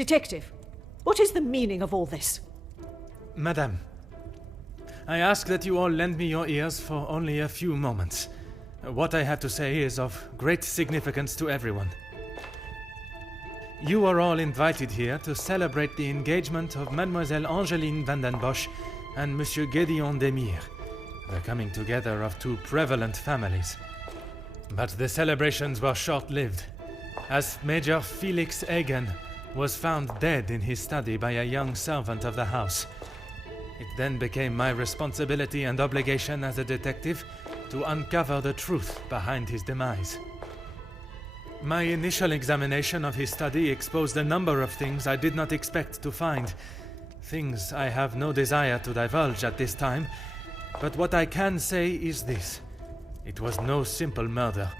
Detective, what is the meaning of all this? Madame, I ask that you all lend me your ears for only a few moments. What I have to say is of great significance to everyone. You are all invited here to celebrate the engagement of Mademoiselle Angeline van den Bosch and Monsieur Gédéon Demire, the coming together of two prevalent families. But the celebrations were short-lived, as Major Felix Hagen was found dead in his study by a young servant of the house. It then became my responsibility and obligation as a detective to uncover the truth behind his demise. My initial examination of his study exposed a number of things I did not expect to find. Things I have no desire to divulge at this time, but what I can say is this. It was no simple murder.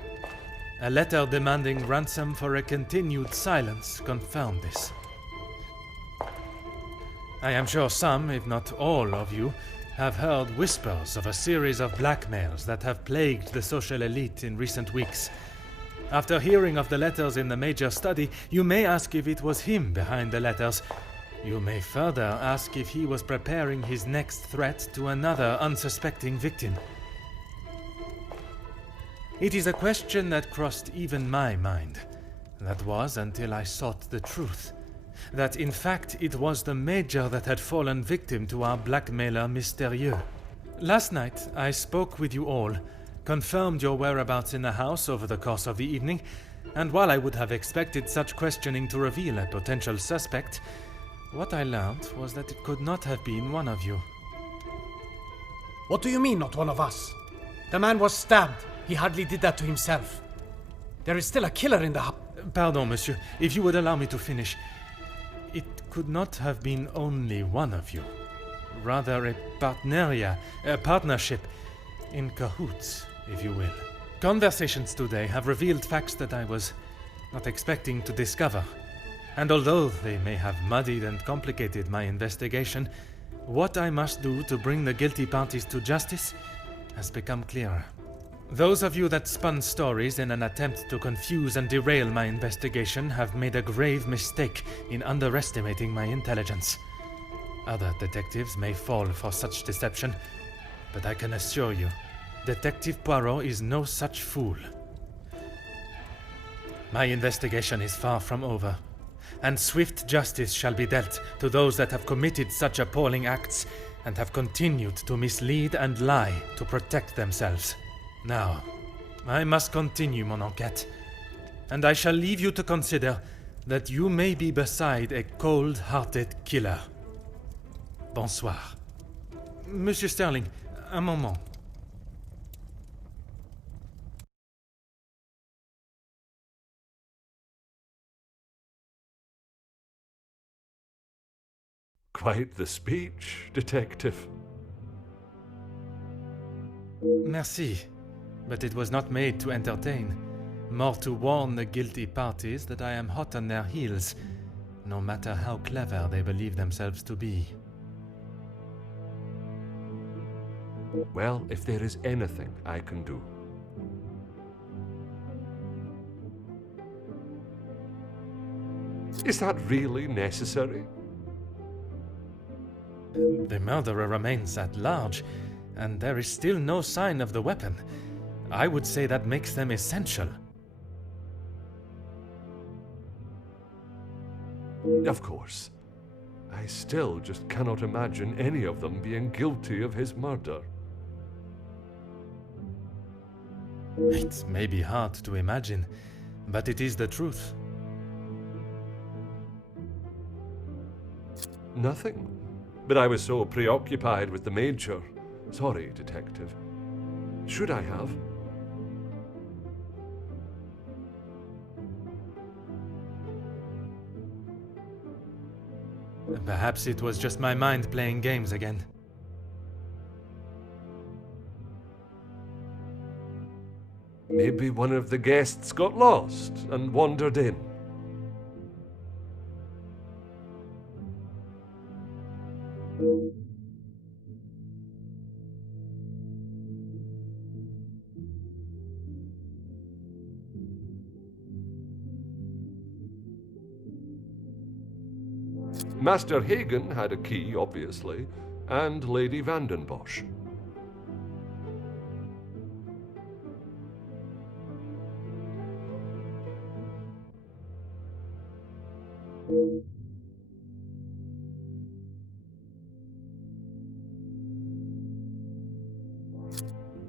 A letter demanding ransom for a continued silence confirmed this. I am sure some, if not all of you, have heard whispers of a series of blackmails that have plagued the social elite in recent weeks. After hearing of the letters in the Major's study, you may ask if it was him behind the letters. You may further ask if he was preparing his next threat to another unsuspecting victim. It is a question that crossed even my mind. That was until I sought the truth. That in fact it was the Major that had fallen victim to our blackmailer Mystérieux. Last night I spoke with you all, confirmed your whereabouts in the house over the course of the evening, and while I would have expected such questioning to reveal a potential suspect, what I learned was that it could not have been one of you. What do you mean, not one of us? The man was stabbed. He hardly did that to himself. There is still a killer in the house. Pardon, monsieur, if you would allow me to finish. It could not have been only one of you. Rather a partnership, in cahoots, if you will. Conversations today have revealed facts that I was not expecting to discover. And although they may have muddied and complicated my investigation, what I must do to bring the guilty parties to justice has become clearer. Those of you that spun stories in an attempt to confuse and derail my investigation have made a grave mistake in underestimating my intelligence. Other detectives may fall for such deception, but I can assure you, Detective Poirot is no such fool. My investigation is far from over, and swift justice shall be dealt to those that have committed such appalling acts and have continued to mislead and lie to protect themselves. Now, I must continue mon enquête, and I shall leave you to consider that you may be beside a cold-hearted killer. Bonsoir. Monsieur Sterling, un moment. Quite the speech, detective. Merci, but it was not made to entertain, more to warn the guilty parties that I am hot on their heels, no matter how clever they believe themselves to be. Well, if there is anything I can do. Is that really necessary? The murderer remains at large, and there is still no sign of the weapon. I would say that makes them essential. Of course. I still just cannot imagine any of them being guilty of his murder. It may be hard to imagine, but it is the truth. Nothing. But I was so preoccupied with the Major. Sorry, detective. Should I have? Perhaps it was just my mind playing games again. Maybe one of the guests got lost and wandered in. Master Hagen had a key, obviously, and Lady Vandenbosch.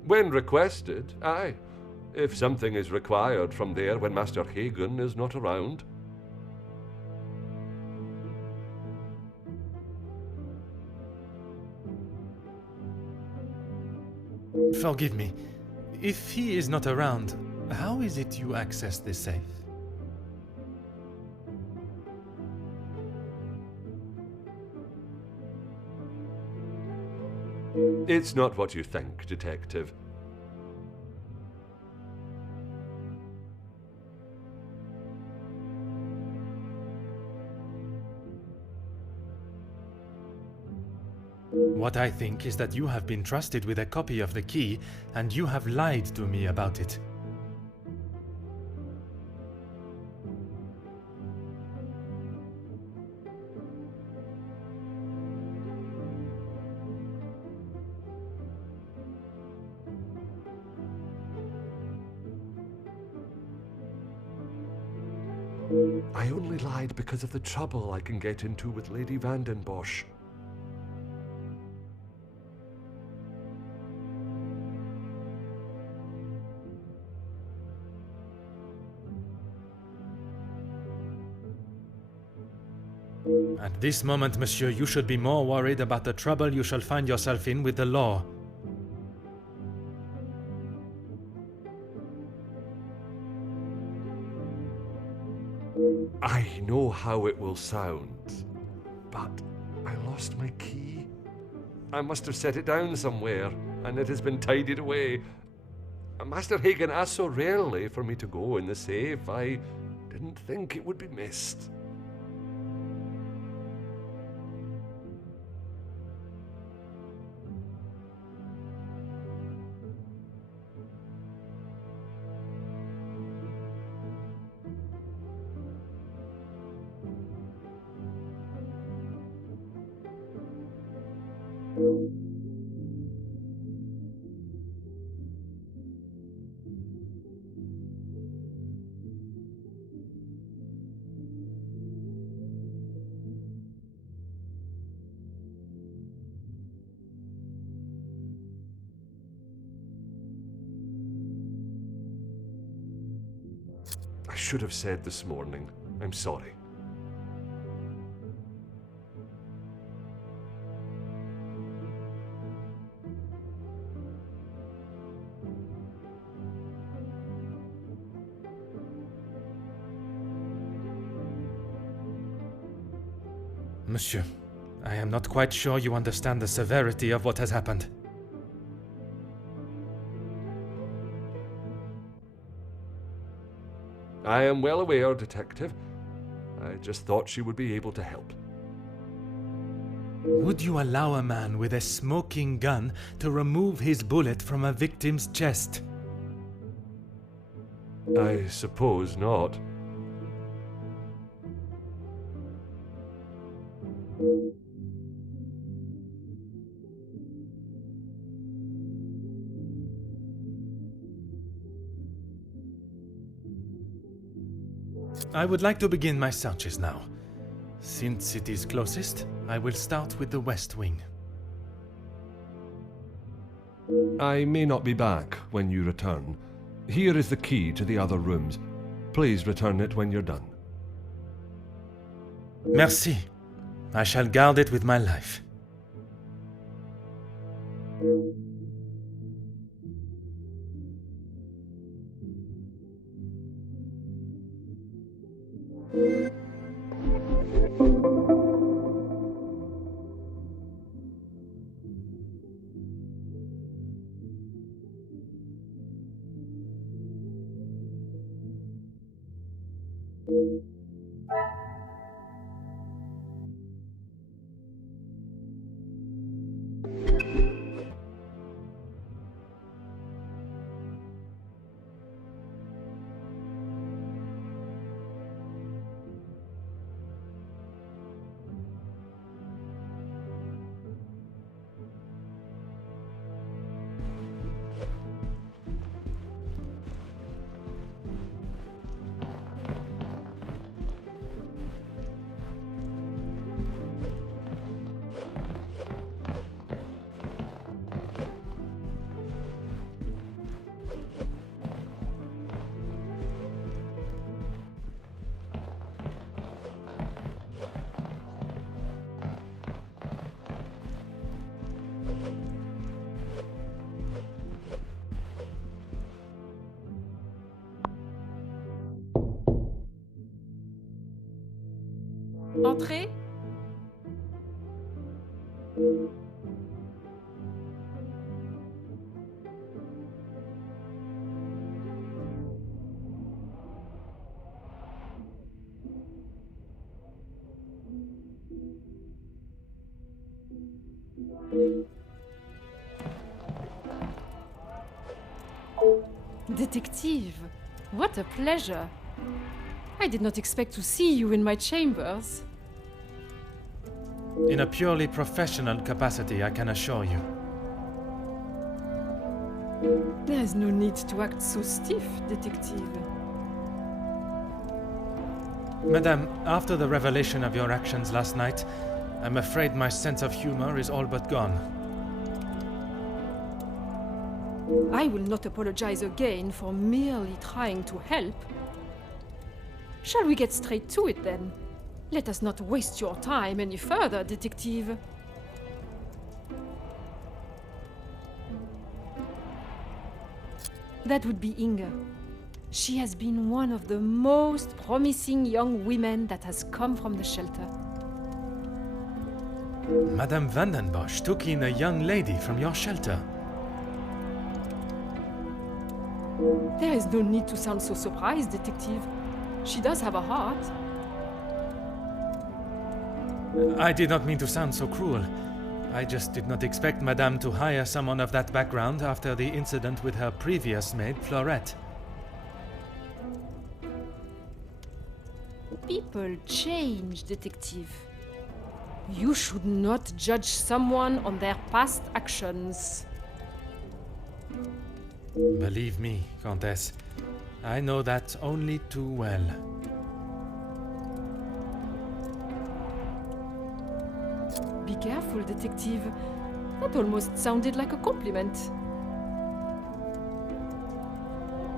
When requested, aye. If something is required from there when Master Hagen is not around. Forgive me. If he is not around, how is it you access this safe? It's not what you think, Detective. What I think is that you have been trusted with a copy of the key, and you have lied to me about it. I only lied because of the trouble I can get into with Lady Vandenbosch. At this moment, monsieur, you should be more worried about the trouble you shall find yourself in with the law. I know how it will sound, but I lost my key. I must have set it down somewhere, and it has been tidied away. Master Hagen asked so rarely for me to go in the safe, I didn't think it would be missed. I should have said this morning. I'm sorry. Monsieur, I am not quite sure you understand the severity of what has happened. I am well aware, Detective. I just thought she would be able to help. Would you allow a man with a smoking gun to remove his bullet from a victim's chest? I suppose not. I would like to begin my searches now. Since it is closest, I will start with the west wing. I may not be back when you return. Here is the key to the other rooms. Please return it when you're done. Merci. I shall guard it with my life. Entrez. Detective, what a pleasure. I did not expect to see you in my chambers. In a purely professional capacity, I can assure you. There is no need to act so stiff, Detective. Madame, after the revelation of your actions last night, I'm afraid my sense of humor is all but gone. I will not apologize again for merely trying to help. Shall we get straight to it then? Let us not waste your time any further, Detective. That would be Inge. She has been one of the most promising young women that has come from the shelter. Madame van den Bosch took in a young lady from your shelter. There is no need to sound so surprised, Detective. She does have a heart. I did not mean to sound so cruel. I just did not expect Madame to hire someone of that background after the incident with her previous maid, Florette. People change, Detective. You should not judge someone on their past actions. Believe me, Countess, I know that only too well. Be careful, Detective. That almost sounded like a compliment.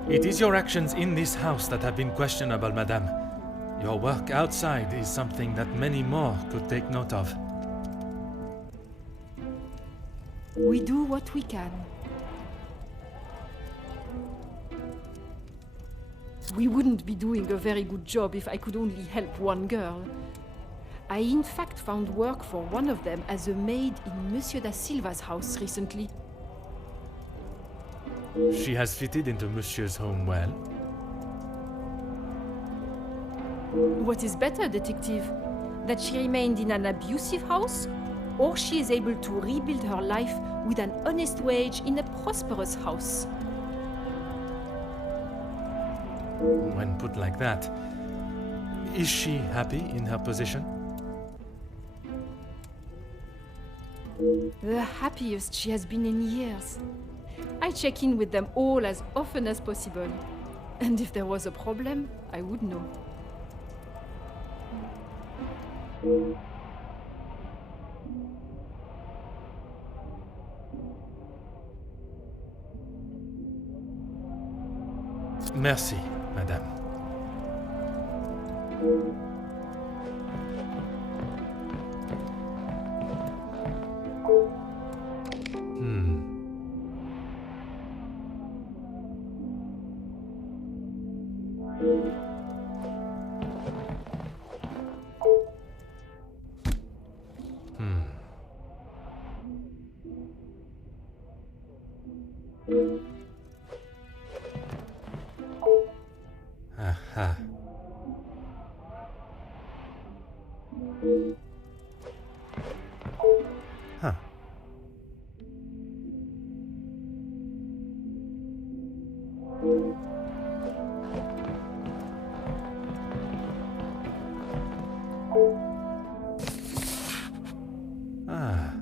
It is your actions in this house that have been questionable, Madame. Your work outside is something that many more could take note of. We do what we can. We wouldn't be doing a very good job if I could only help one girl. I in fact found work for one of them as a maid in Monsieur da Silva's house recently. She has fitted into Monsieur's home well. What is better, Detective? That she remained in an abusive house? Or she is able to rebuild her life with an honest wage in a prosperous house? When put like that, is she happy in her position? The happiest she has been in years. I check in with them all as often as possible. And if there was a problem, I would know. Merci, Madame. Aha. Huh. Ah.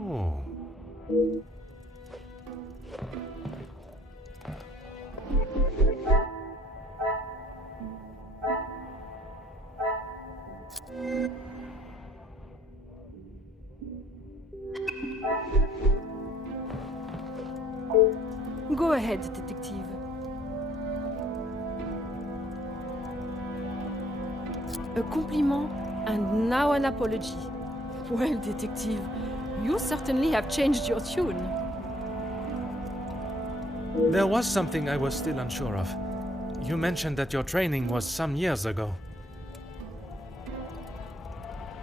Oh. Go ahead, Detective. A compliment and now an apology. Well, detective, you certainly have changed your tune. There was something I was still unsure of. You mentioned that your training was some years ago.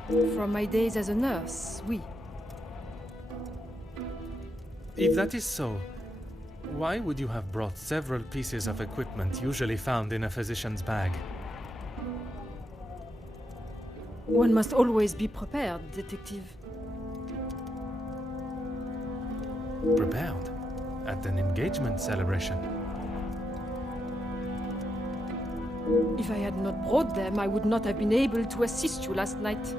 From my days as a nurse, oui. If that is so, why would you have brought several pieces of equipment usually found in a physician's bag? One must always be prepared, detective. Prepared? At an engagement celebration? If I had not brought them, I would not have been able to assist you last night.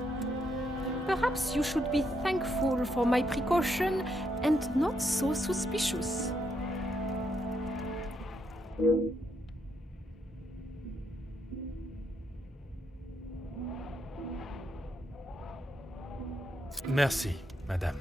Perhaps you should be thankful for my precaution and not so suspicious. Merci, madame.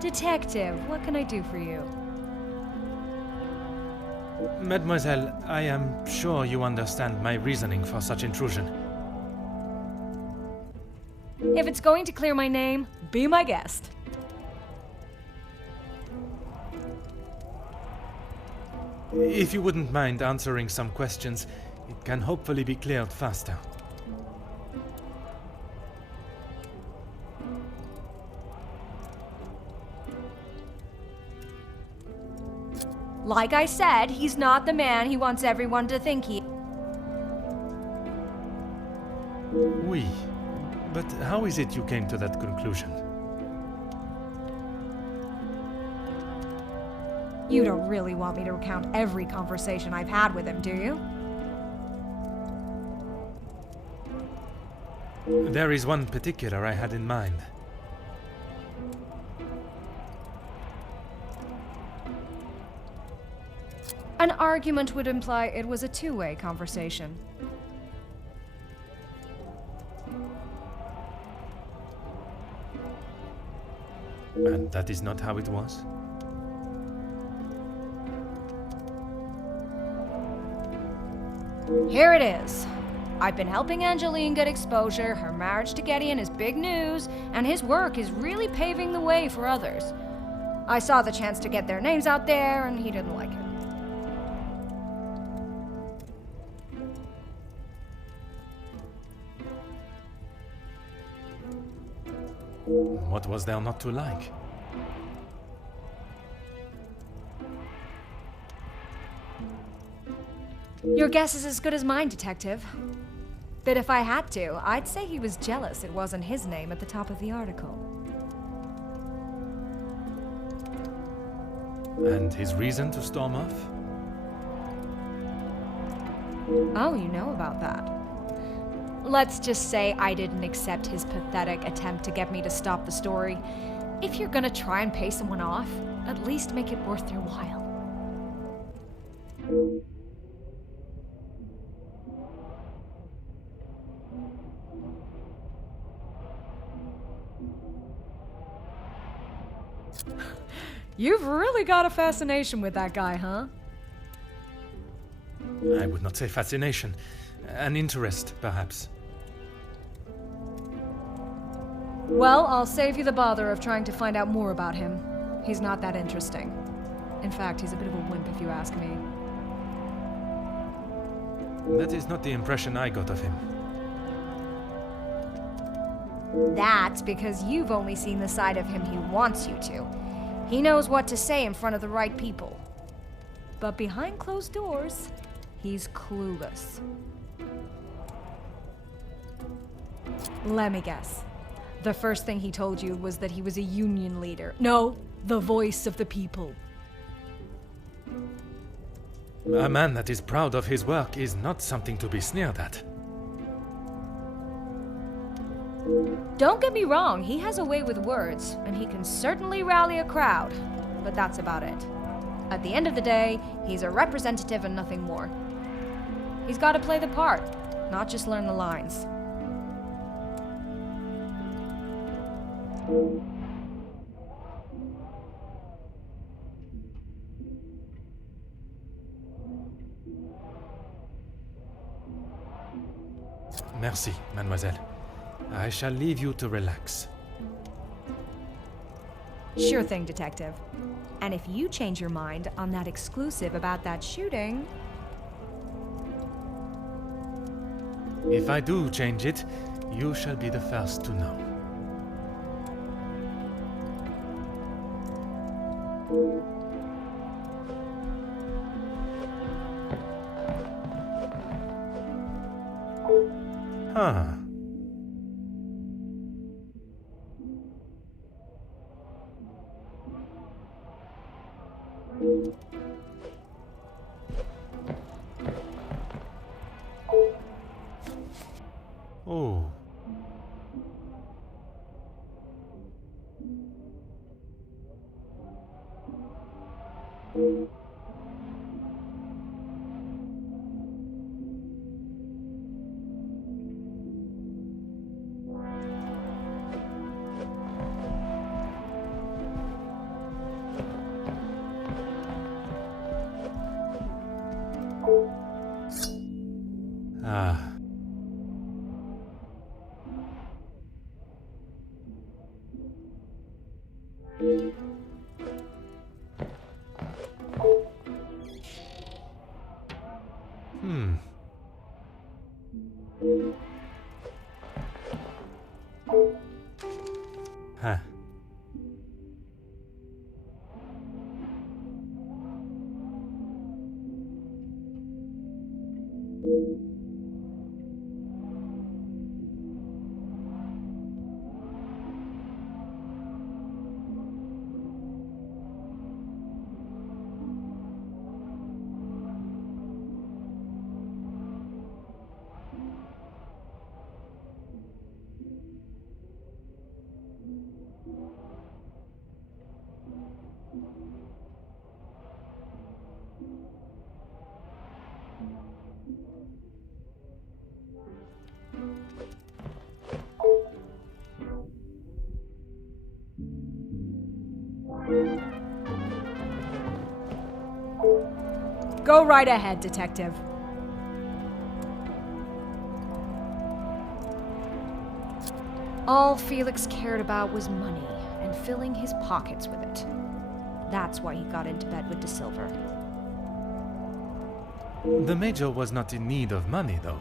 Detective, what can I do for you? Mademoiselle, I am sure you understand my reasoning for such intrusion. If it's going to clear my name, be my guest. If you wouldn't mind answering some questions, it can hopefully be cleared faster. Like I said, he's not the man he wants everyone to think he... Oui, but how is it you came to that conclusion? You don't really want me to recount every conversation I've had with him, do you? There is one particular I had in mind. An argument would imply it was a two-way conversation. And that is not how it was? Here it is. I've been helping Angeline get exposure, her marriage to Gideon is big news, and his work is really paving the way for others. I saw the chance to get their names out there, and he didn't like it. What was there not to like? Your guess is as good as mine, Detective. But if I had to, I'd say he was jealous it wasn't his name at the top of the article. And his reason to storm off? Oh, you know about that. Let's just say I didn't accept his pathetic attempt to get me to stop the story. If you're gonna try and pay someone off, at least make it worth their while. You've really got a fascination with that guy, huh? I would not say fascination. An interest, perhaps. Well, I'll save you the bother of trying to find out more about him. He's not that interesting. In fact, he's a bit of a wimp if you ask me. That is not the impression I got of him. That's because you've only seen the side of him he wants you to. He knows what to say in front of the right people. But behind closed doors, he's clueless. Let me guess. The first thing he told you was that he was a union leader. No, the voice of the people. A man that is proud of his work is not something to be sneered at. Don't get me wrong, he has a way with words, and he can certainly rally a crowd, but that's about it. At the end of the day, he's a representative and nothing more. He's got to play the part, not just learn the lines. Merci, mademoiselle. I shall leave you to relax. Sure thing, Detective. And if you change your mind on that exclusive about that shooting... If I do change it, you shall be the first to know. Huh. Oh. Ah. Huh. Go right ahead, Detective. All Felix cared about was money and filling his pockets with it. That's why he got into bed with De Silver. The Major was not in need of money, though.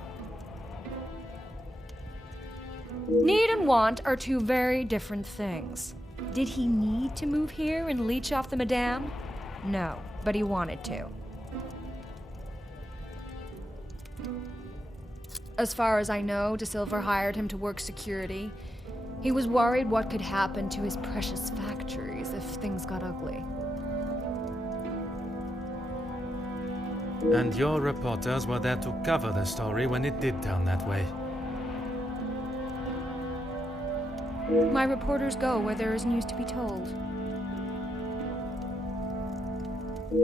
Need and want are two very different things. Did he need to move here and leech off the Madame? No, but he wanted to. As far as I know, De Silver hired him to work security. He was worried what could happen to his precious factories if things got ugly. And your reporters were there to cover the story when it did turn that way. My reporters go where there is news to be told.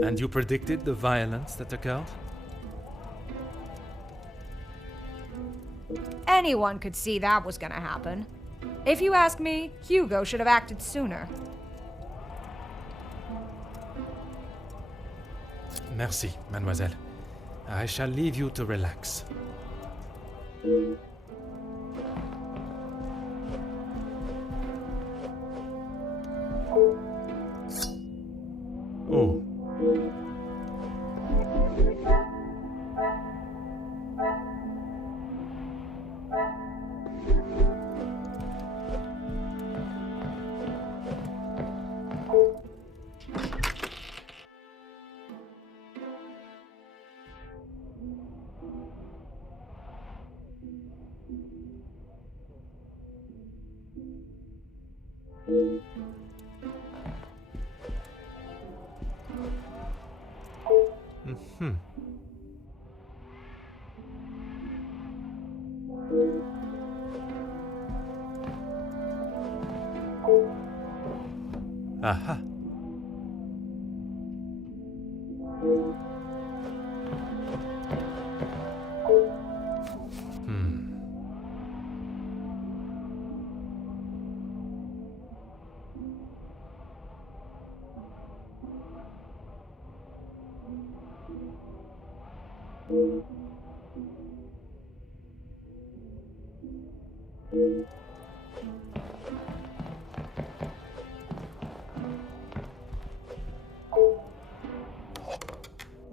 And you predicted the violence that occurred? Anyone could see that was gonna happen. If you ask me, Hugo should have acted sooner. Merci, mademoiselle. I shall leave you to relax. Oh. Mm-hmm. Aha.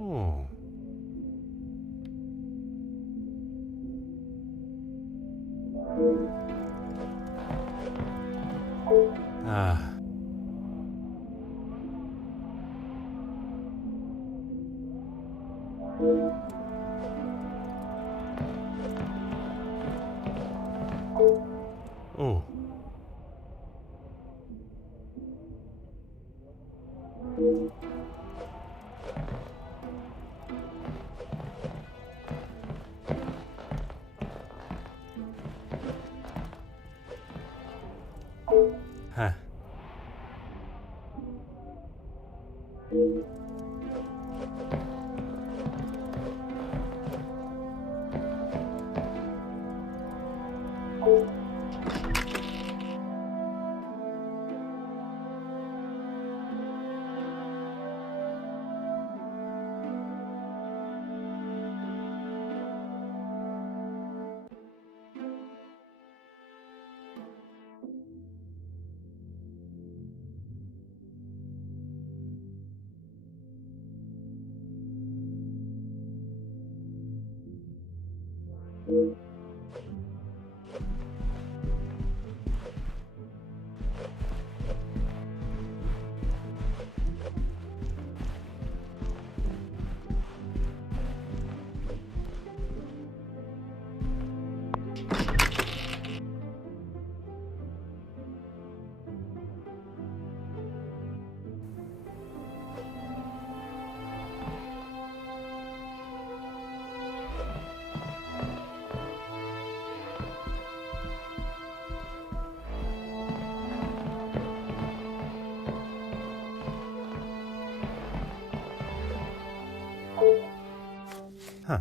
Oh. Ah. Oh. Huh. Huh.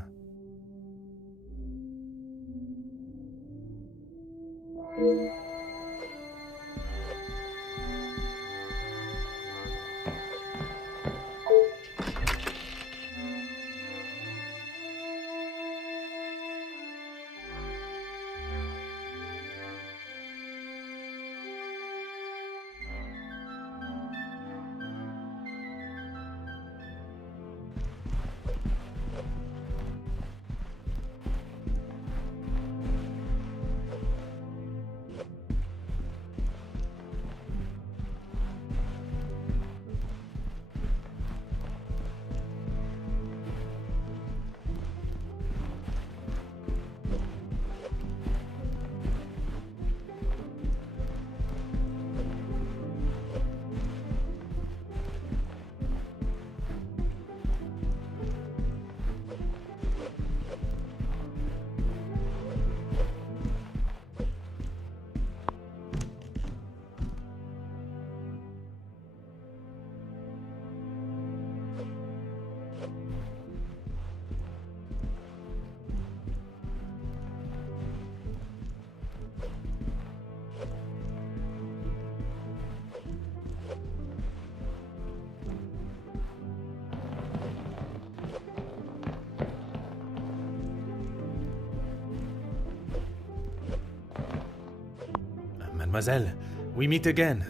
Mademoiselle, we meet again.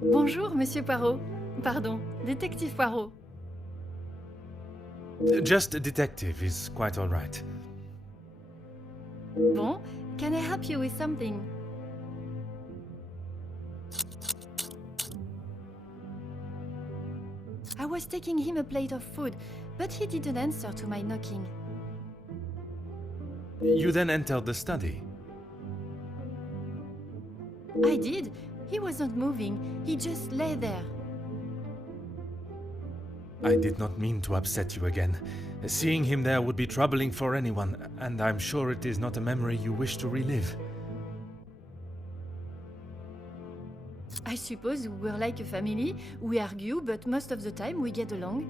Bonjour, Monsieur Poirot. Pardon, Détective Poirot. Just a detective is quite all right. Bon, can I help you with something? I was taking him a plate of food, but he didn't answer to my knocking. You then entered the study. I did. He wasn't moving. He just lay there. I did not mean to upset you again. Seeing him there would be troubling for anyone, and I'm sure it is not a memory you wish to relive. I suppose we're like a family. We argue, but most of the time we get along.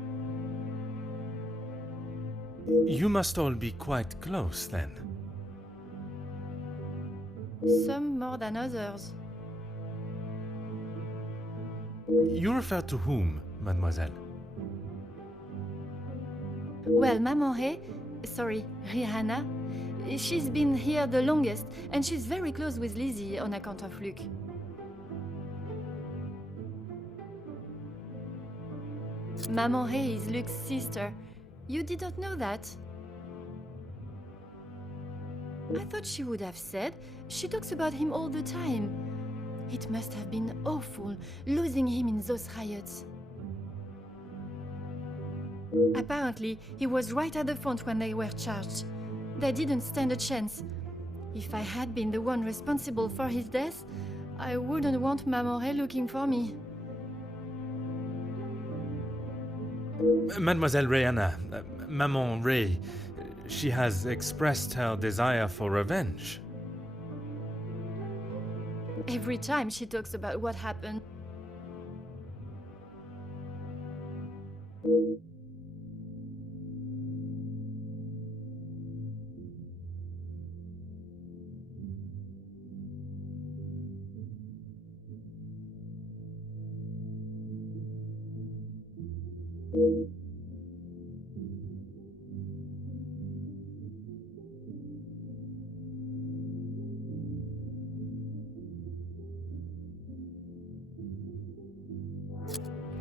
You must all be quite close, then. Some more than others. You refer to whom, mademoiselle? Well, Maman sorry, Rihanna, she's been here the longest, and she's very close with Lizzie on account of Luke. Maman is Luke's sister. You didn't know that? I thought she would have said. She talks about him all the time. It must have been awful, losing him in those riots. Apparently, he was right at the front when they were charged. They didn't stand a chance. If I had been the one responsible for his death, I wouldn't want Maman looking for me. Mademoiselle Rihanna, Maman Ray, she has expressed her desire for revenge. Every time she talks about what happened.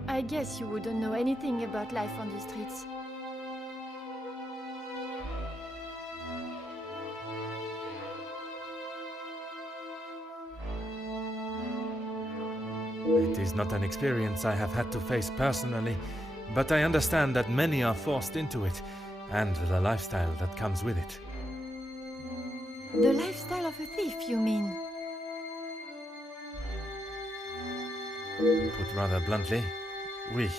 I guess you wouldn't know anything about life on the streets. It is not an experience I have had to face personally, but I understand that many are forced into it, and the lifestyle that comes with it. The lifestyle of a thief, you mean? Put rather bluntly, oui.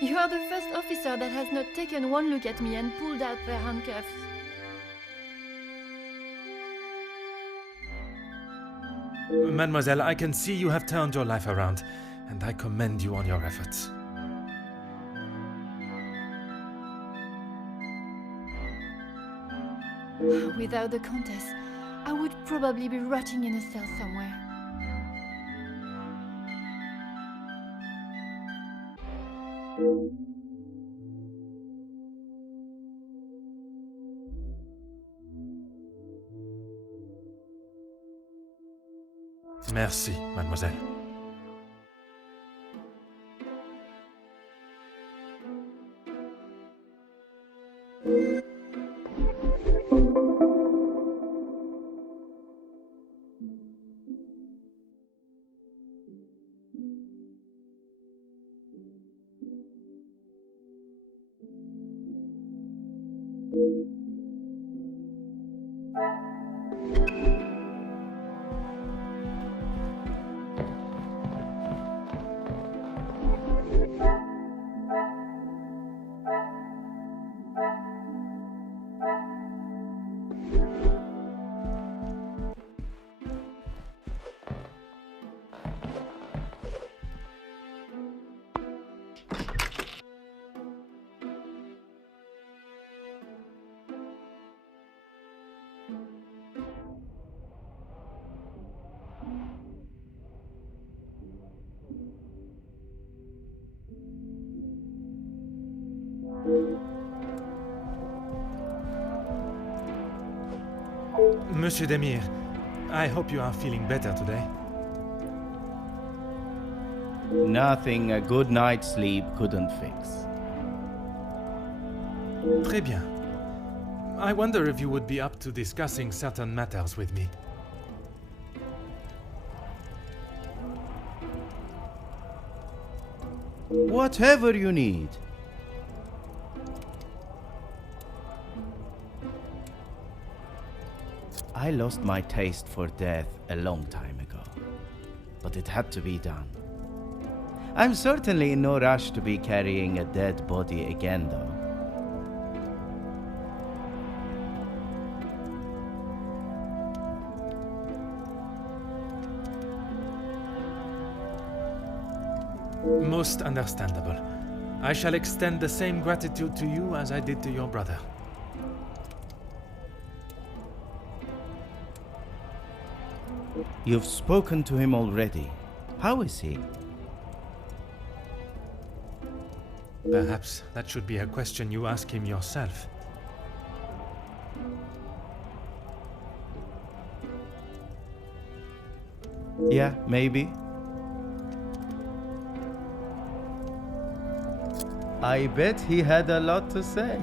You are the first officer that has not taken one look at me and pulled out their handcuffs. Mademoiselle, I can see you have turned your life around, and I commend you on your efforts. Without the Countess, I would probably be rotting in a cell somewhere. Merci, mademoiselle. Monsieur Demir, I hope you are feeling better today. Nothing a good night's sleep couldn't fix. Très bien. I wonder if you would be up to discussing certain matters with me. Whatever you need. I lost my taste for death a long time ago, but it had to be done. I'm certainly in no rush to be carrying a dead body again, though. Most understandable. I shall extend the same gratitude to you as I did to your brother. You've spoken to him already. How is he? Perhaps that should be a question you ask him yourself. Yeah, maybe. I bet he had a lot to say.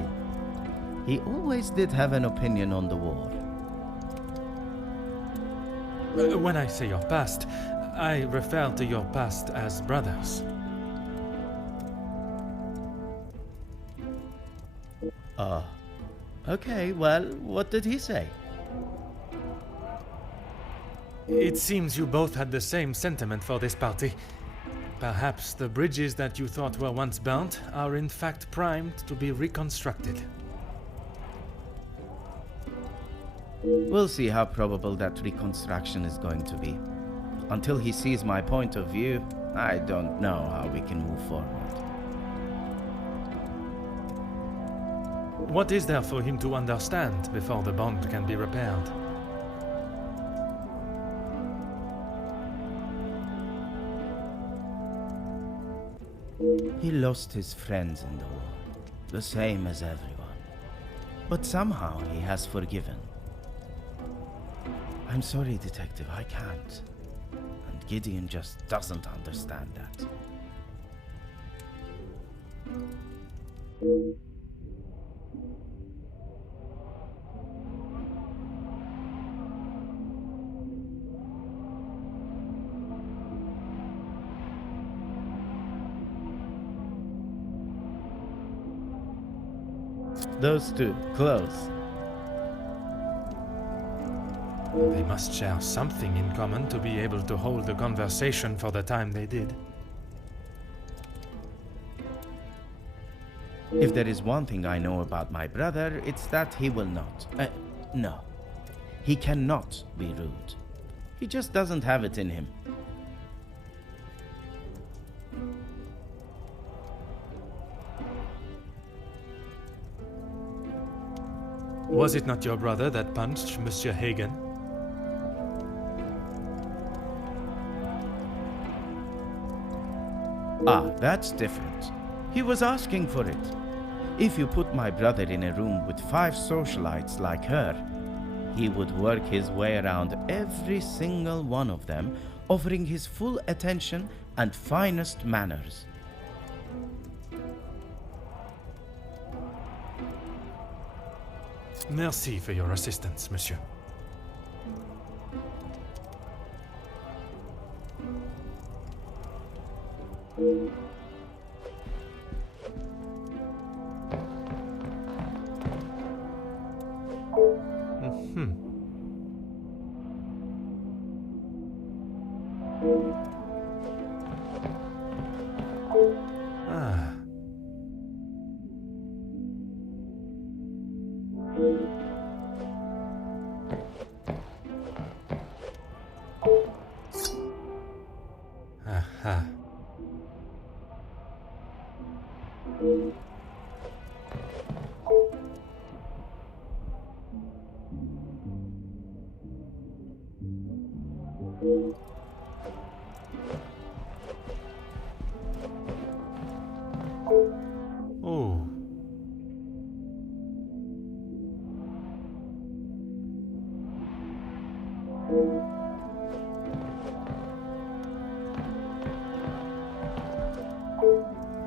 He always did have an opinion on the war. When I say your past, I refer to your past as brothers. Okay, well, what did he say? It seems you both had the same sentiment for this party. Perhaps the bridges that you thought were once burnt are in fact primed to be reconstructed. We'll see how probable that reconstruction is going to be. Until he sees my point of view, I don't know how we can move forward. What is there for him to understand before the bond can be repaired? He lost his friends in the war, the same as everyone. But somehow he has forgiven. I'm sorry, Detective, I can't. And Gideon just doesn't understand that. Those two, close. They must share something in common to be able to hold the conversation for the time they did. If there is one thing I know about my brother, it's that he will not. No. He cannot be rude. He just doesn't have it in him. Was it not your brother that punched Monsieur Hagen? Ah, that's different. He was asking for it. If you put my brother in a room with 5 socialites like her, he would work his way around every single one of them, offering his full attention and finest manners. Merci for your assistance, monsieur. Ah. Aha. Oh.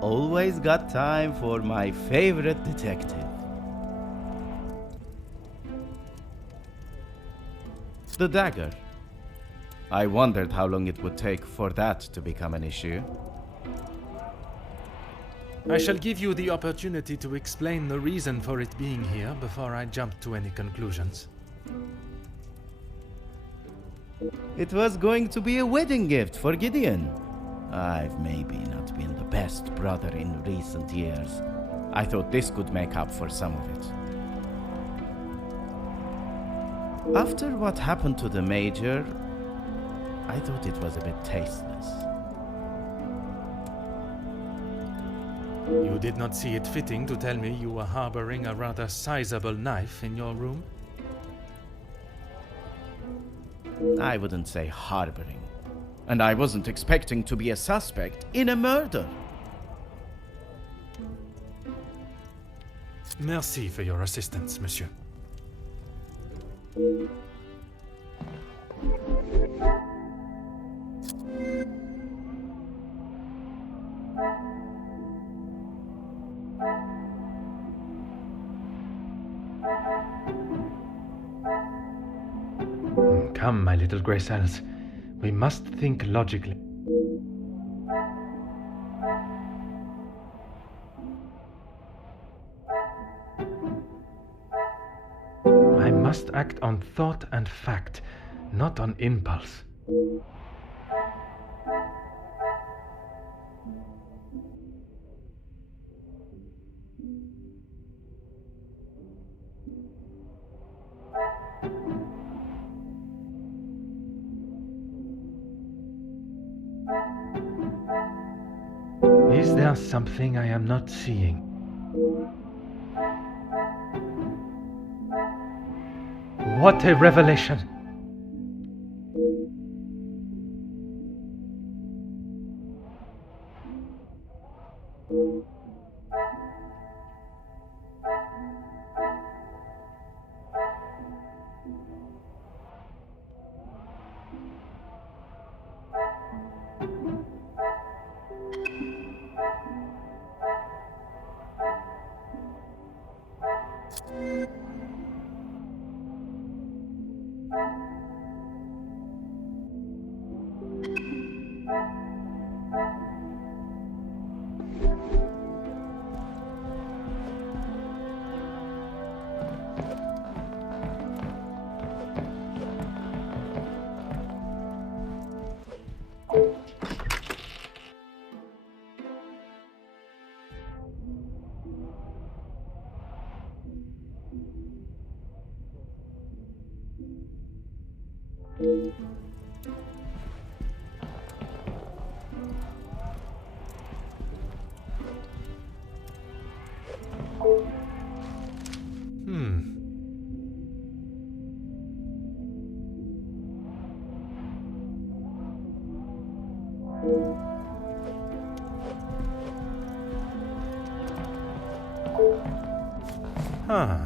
Always got time for my favorite detective. The dagger. I wondered how long it would take for that to become an issue. I shall give you the opportunity to explain the reason for it being here before I jump to any conclusions. It was going to be a wedding gift for Gideon. I've maybe not been the best brother in recent years. I thought this could make up for some of it. After what happened to the Major, I thought it was a bit tasteless. You did not see it fitting to tell me you were harboring a rather sizable knife in your room? I wouldn't say harboring. And I wasn't expecting to be a suspect in a murder. Merci for your assistance, monsieur. Come, my little grey cells. We must think logically. I must act on thought and fact, not on impulse. Is there something I am not seeing? What a revelation! Huh.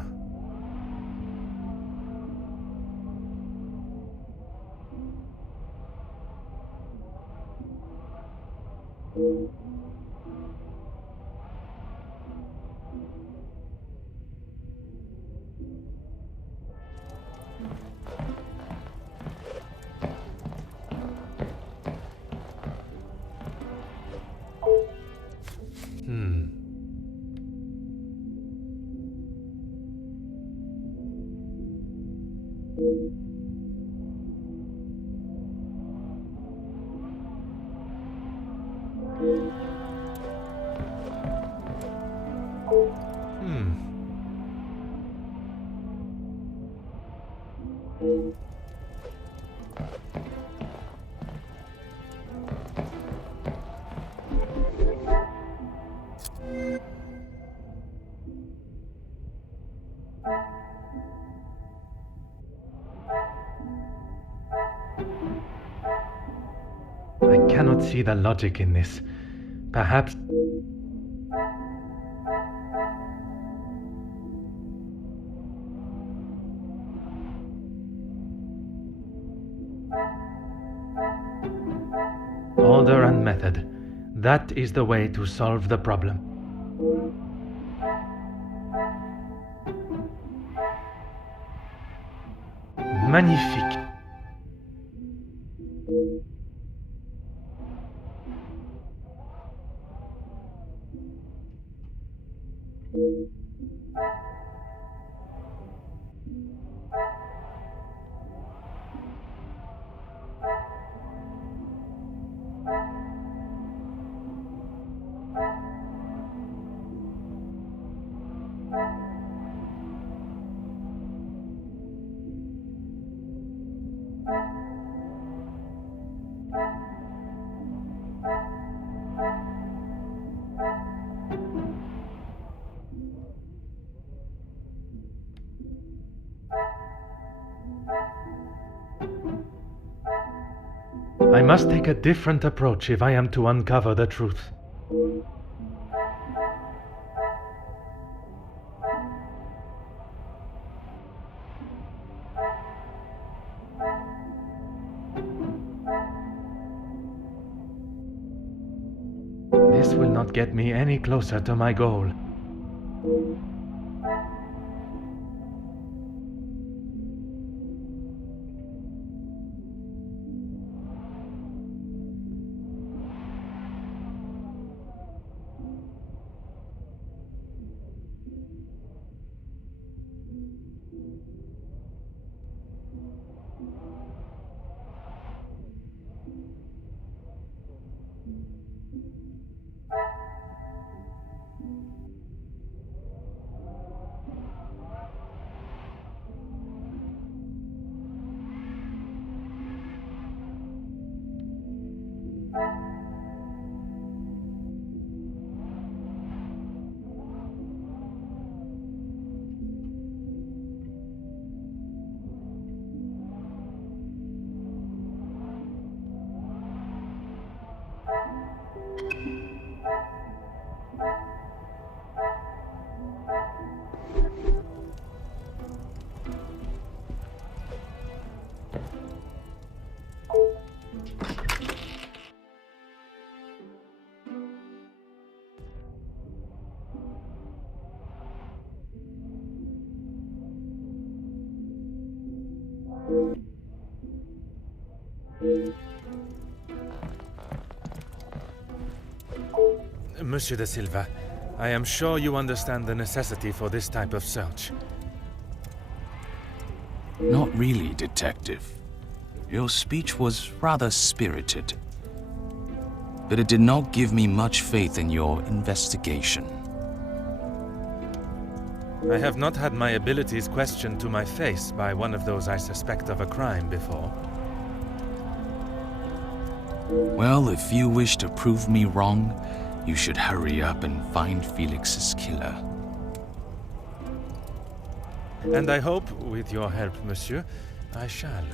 I cannot see the logic in this. Perhaps... Order and method. That is the way to solve the problem. Magnifique. I must take a different approach if I am to uncover the truth. This will not get me any closer to my goal. Monsieur de Silva, I am sure you understand the necessity for this type of search. Not really, Detective. Your speech was rather spirited. But it did not give me much faith in your investigation. I have not had my abilities questioned to my face by one of those I suspect of a crime before. Well, if you wish to prove me wrong, you should hurry up and find Felix's killer. And I hope, with your help, monsieur, I shall.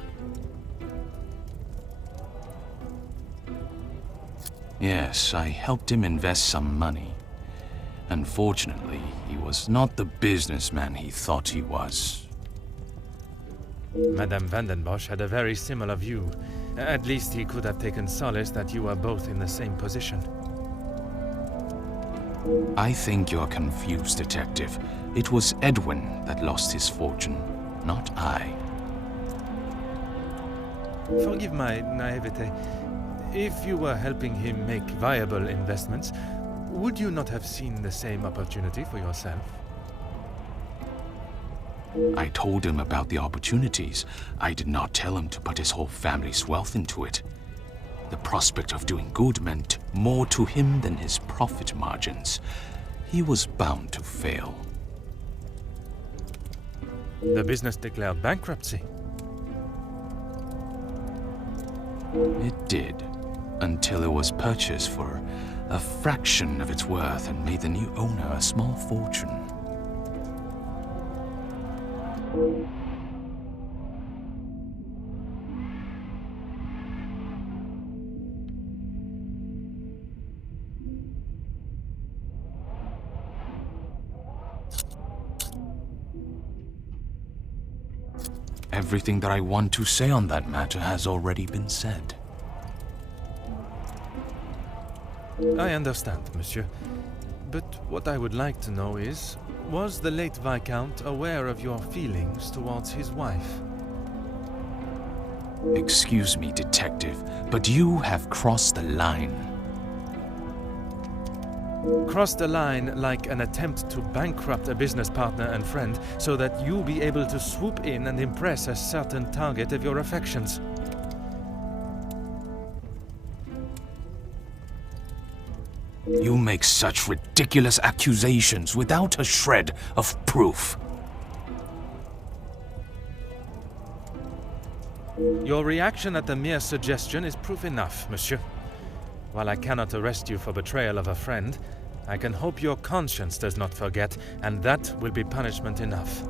Yes, I helped him invest some money. Unfortunately, he was not the businessman he thought he was. Madame Vandenbosch had a very similar view. At least he could have taken solace that you were both in the same position. I think you're confused, Detective. It was Edwin that lost his fortune, not I. Forgive my naivete. If you were helping him make viable investments, would you not have seen the same opportunity for yourself? I told him about the opportunities. I did not tell him to put his whole family's wealth into it. The prospect of doing good meant more to him than his profit margins. He was bound to fail. The business declared bankruptcy. It did, until it was purchased for a fraction of its worth and made the new owner a small fortune. Everything that I want to say on that matter has already been said. I understand, monsieur. But what I would like to know is, was the late Viscount aware of your feelings towards his wife? Excuse me, Detective, but you have crossed the line. Crossed the line like an attempt to bankrupt a business partner and friend so that you be able to swoop in and impress a certain target of your affections. You make such ridiculous accusations without a shred of proof. Your reaction at the mere suggestion is proof enough, monsieur. While I cannot arrest you for betrayal of a friend, I can hope your conscience does not forget, and that will be punishment enough.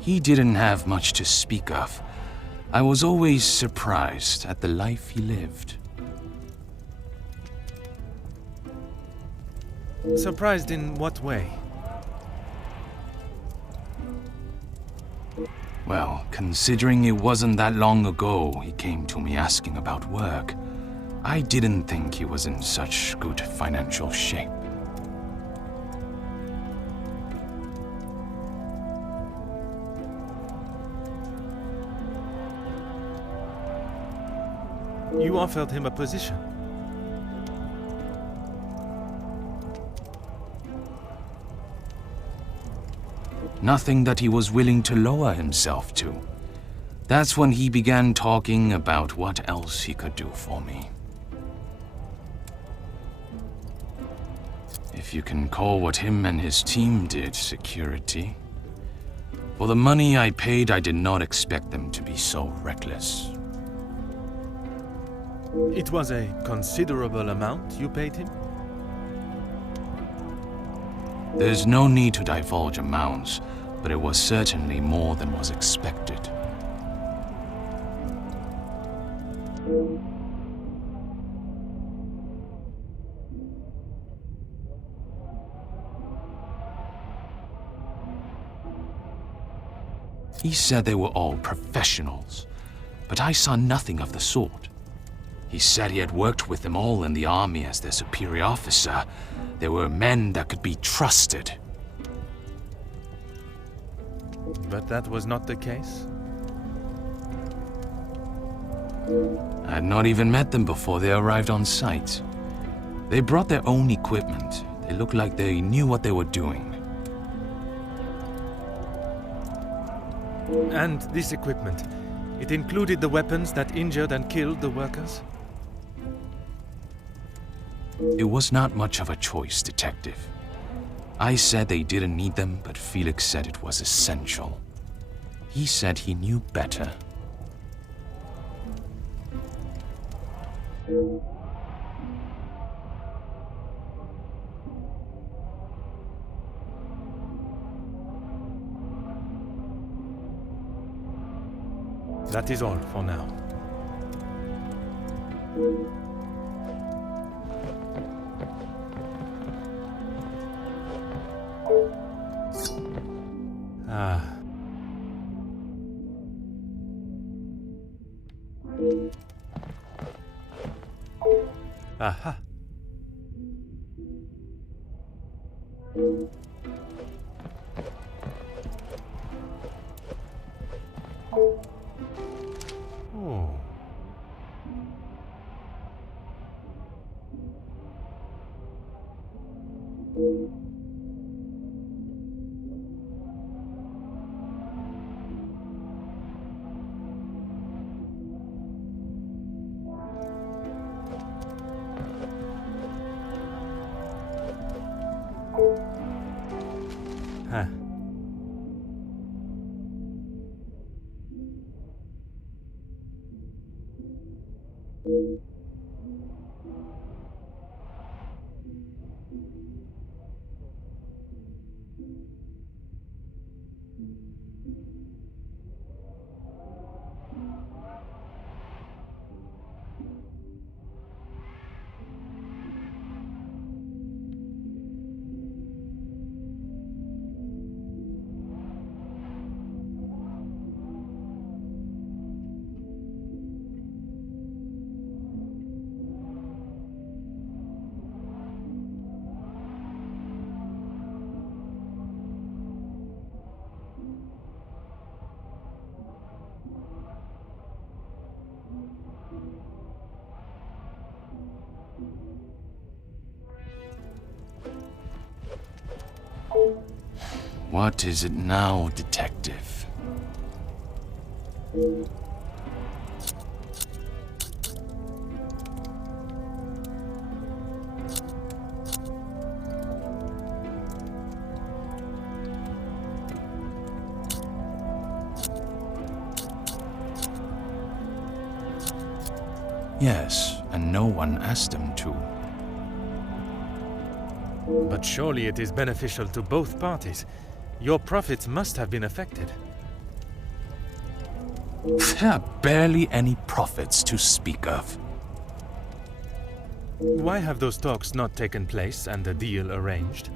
He didn't have much to speak of. I was always surprised at the life he lived. Surprised in what way? Well, considering it wasn't that long ago he came to me asking about work, I didn't think he was in such good financial shape. You offered him a position. Nothing that he was willing to lower himself to. That's when he began talking about what else he could do for me. If you can call what him and his team did security. For the money I paid, I did not expect them to be so reckless. It was a considerable amount you paid him? There's no need to divulge amounts, but it was certainly more than was expected. He said they were all professionals, but I saw nothing of the sort. He said he had worked with them all in the army as their superior officer. They were men that could be trusted. But that was not the case? I had not even met them before they arrived on site. They brought their own equipment. They looked like they knew what they were doing. And this equipment, it included the weapons that injured and killed the workers? It was not much of a choice, Detective. I said they didn't need them, but Felix said it was essential. He said he knew better. That is all for now. Ah. Aha. Oh. Huh. What is it now, Detective? Yes, and no one asked him to. But surely it is beneficial to both parties. Your profits must have been affected. There are barely any profits to speak of. Why have those talks not taken place and the deal arranged?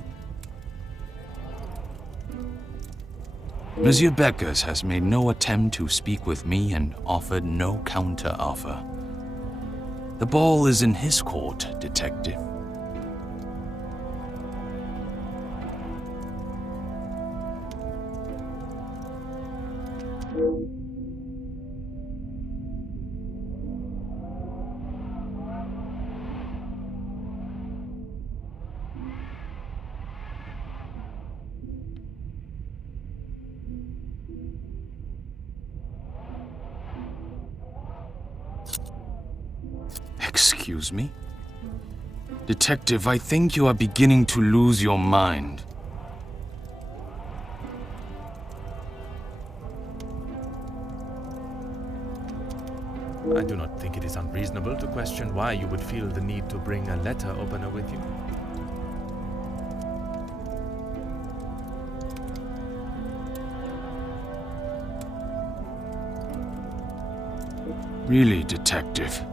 Monsieur Beckers has made no attempt to speak with me and offered no counter-offer. The ball is in his court, detective. Excuse me? Detective, I think you are beginning to lose your mind. I do not think it is unreasonable to question why you would feel the need to bring a letter opener with you. Really, detective,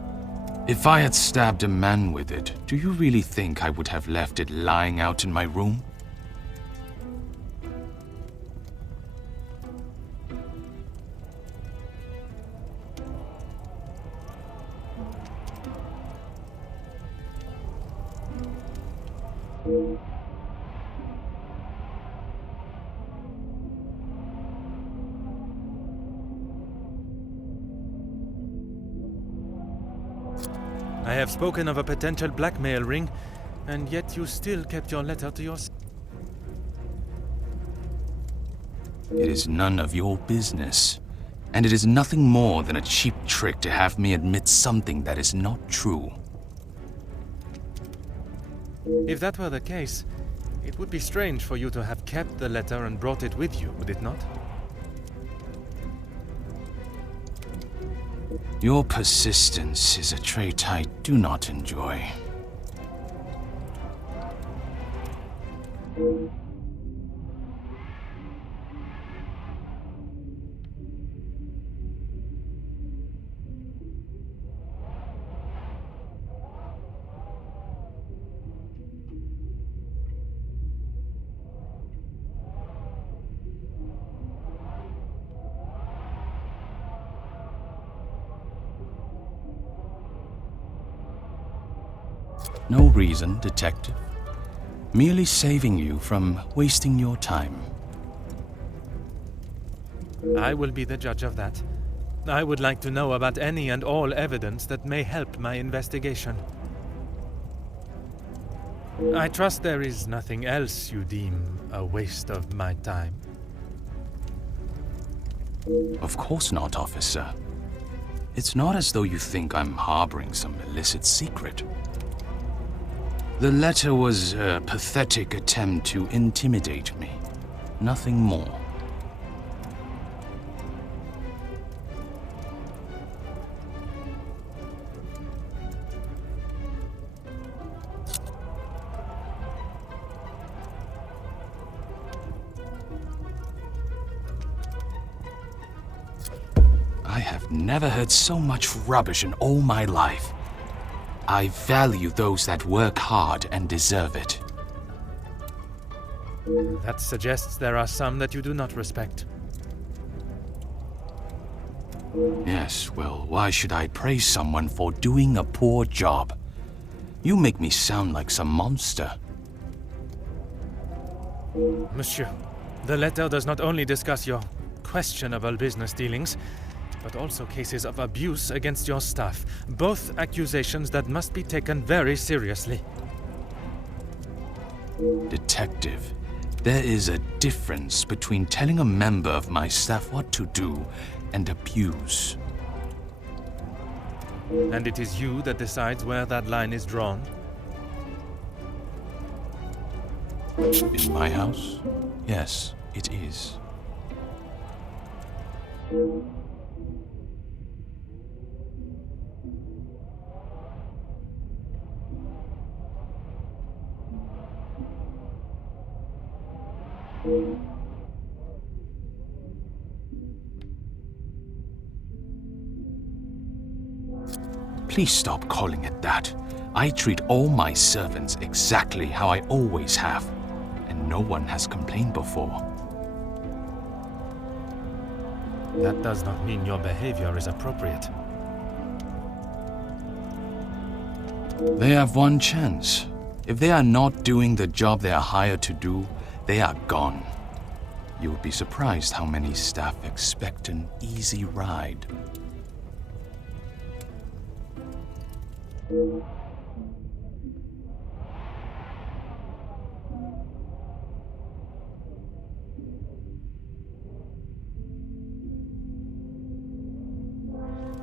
if I had stabbed a man with it, do you really think I would have left it lying out in my room? I have spoken of a potential blackmail ring, and yet you still kept your letter to yourself. It is none of your business, and it is nothing more than a cheap trick to have me admit something that is not true. If that were the case, it would be strange for you to have kept the letter and brought it with you, would it not? Your persistence is a trait I do not enjoy. No reason, detective. Merely saving you from wasting your time. I will be the judge of that. I would like to know about any and all evidence that may help my investigation. I trust there is nothing else you deem a waste of my time. Of course not, officer. It's not as though you think I'm harboring some illicit secret. The letter was a pathetic attempt to intimidate me. Nothing more. I have never heard so much rubbish in all my life. I value those that work hard and deserve it. That suggests there are some that you do not respect. Yes, well, why should I praise someone for doing a poor job? You make me sound like some monster. Monsieur, the letter does not only discuss your questionable business dealings, but also cases of abuse against your staff. Both accusations that must be taken very seriously. Detective, there is a difference between telling a member of my staff what to do and abuse. And it is you that decides where that line is drawn? In my house? Yes, it is. Please stop calling it that. I treat all my servants exactly how I always have, and no one has complained before. That does not mean your behavior is appropriate. They have one chance. If they are not doing the job they are hired to do, they are gone. You would be surprised how many staff expect an easy ride.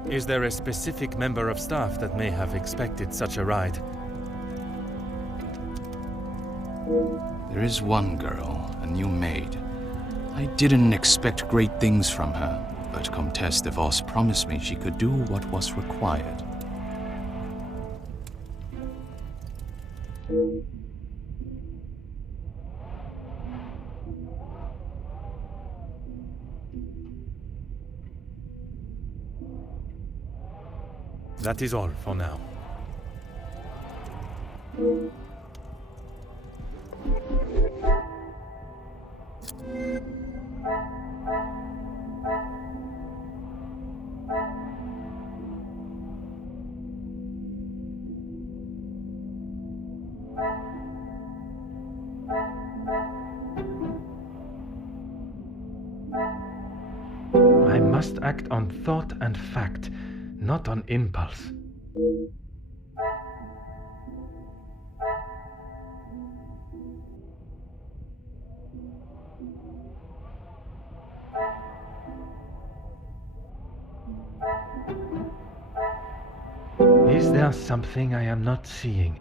Is there a specific member of staff that may have expected such a ride? There is one girl, a new maid. I didn't expect great things from her, but Comtesse de Vos promised me she could do what was required. That is all for now. I must act on thought and fact, not on impulse. Is there something I am not seeing?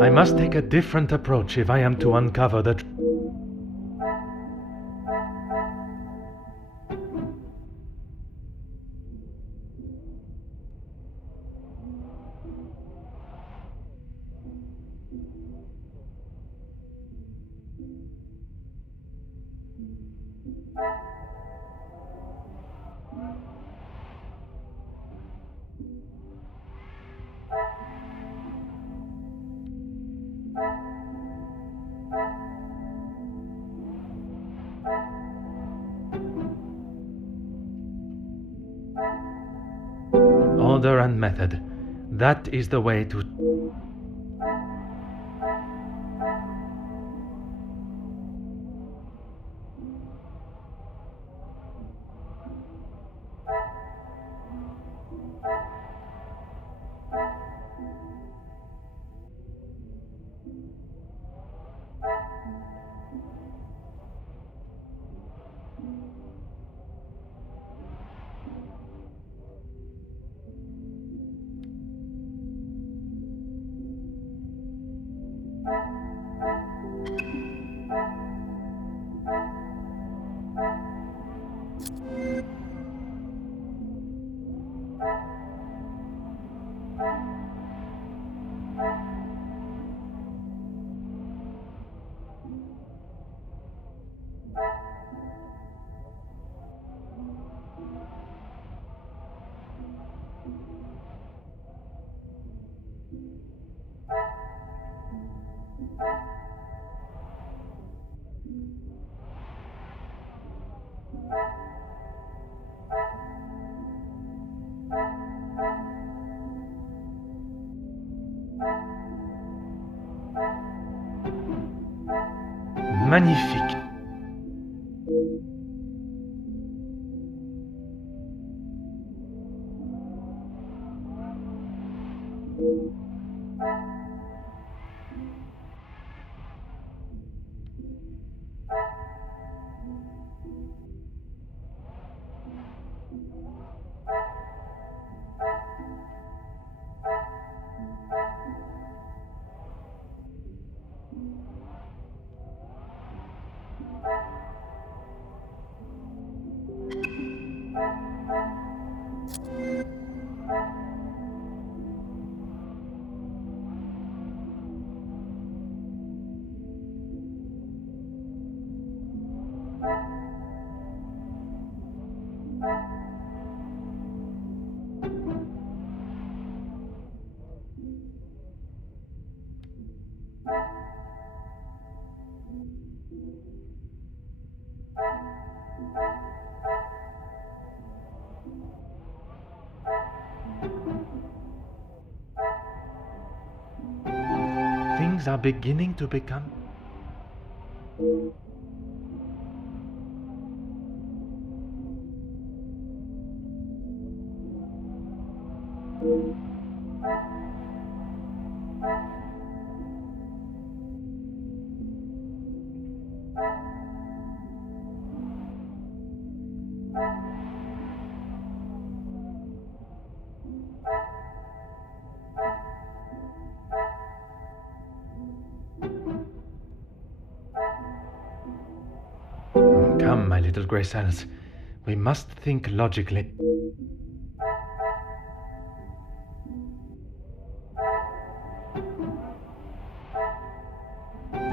I must take a different approach if I am to uncover the truth. Order and method. That is the way to... Magnifique. things are beginning to become... Come, my little grey cells. We must think logically.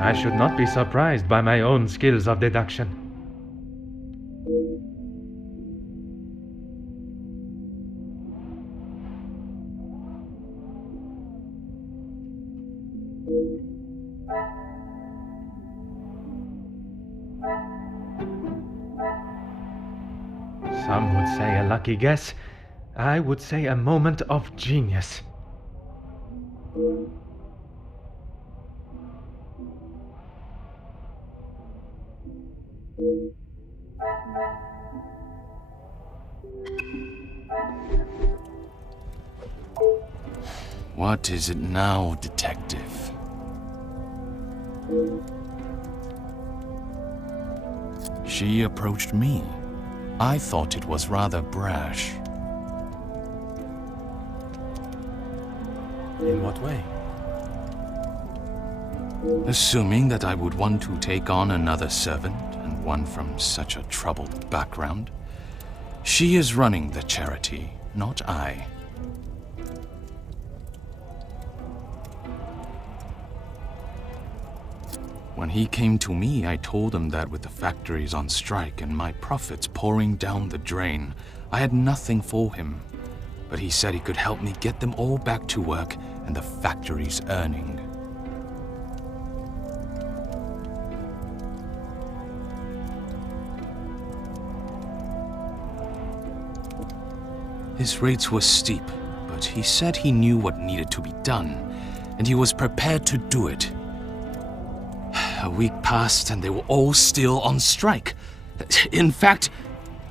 I should not be surprised by my own skills of deduction. Some would say a lucky guess. I would say a moment of genius. What is it now, detective? She approached me. I thought it was rather brash. In what way? Assuming that I would want to take on another servant, and one from such a troubled background. She is running the charity, not I. When he came to me, I told him that with the factories on strike and my profits pouring down the drain, I had nothing for him. But he said he could help me get them all back to work and the factories earning. His rates were steep, but he said he knew what needed to be done, and he was prepared to do it. A week passed and they were all still on strike. In fact,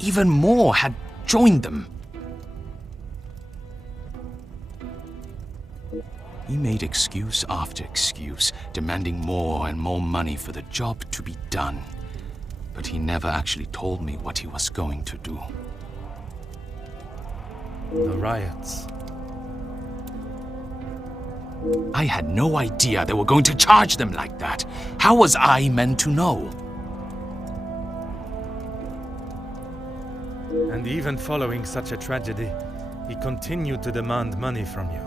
even more had joined them. He made excuse after excuse, demanding more and more money for the job to be done. But he never actually told me what he was going to do. The riots. I had no idea they were going to charge them like that. How was I meant to know? And even following such a tragedy, he continued to demand money from you.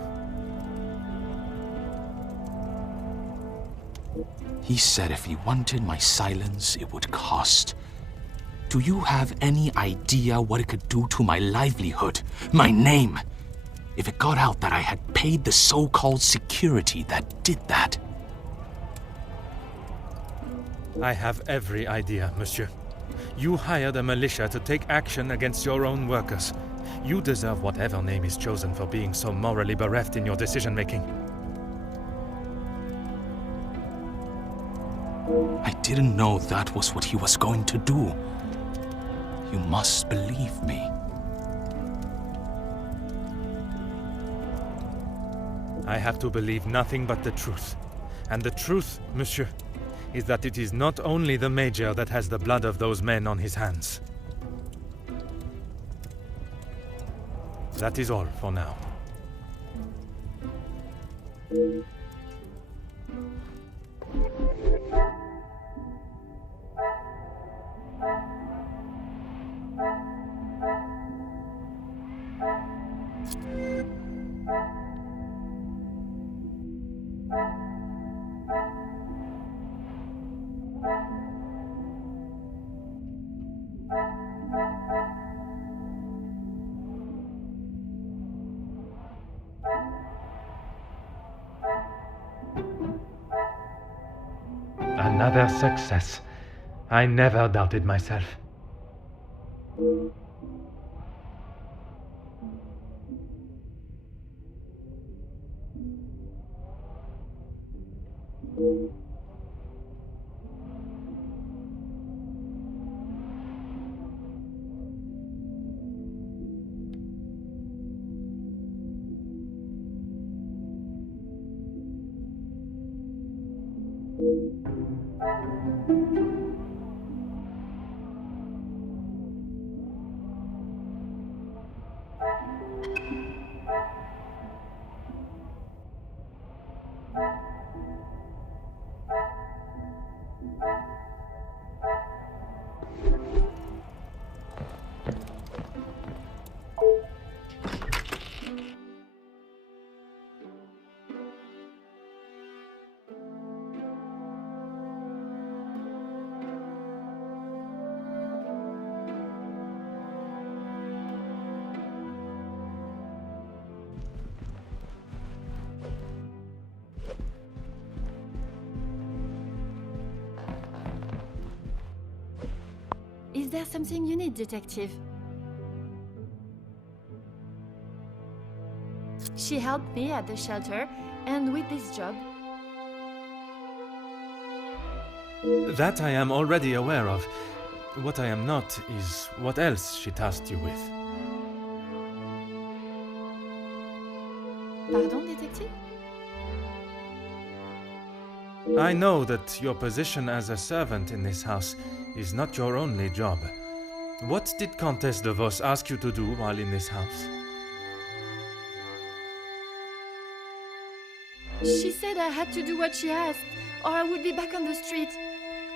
He said if he wanted my silence, it would cost. Do you have any idea what it could do to my livelihood, my name? If it got out that I had paid the so-called security that did that. I have every idea, monsieur. You hired a militia to take action against your own workers. You deserve whatever name is chosen for being so morally bereft in your decision-making. I didn't know that was what he was going to do. You must believe me. I have to believe nothing but the truth. And the truth, monsieur, is that it is not only the Major that has the blood of those men on his hands. That is all for now. Another success. I never doubted myself. Is there something you need, detective? She helped me at the shelter and with this job. That I am already aware of. What I am not is what else she tasked you with. Pardon, detective? I know that your position as a servant in this house is not your only job. What did Countess de Vos ask you to do while in this house? She said I had to do what she asked, or I would be back on the street.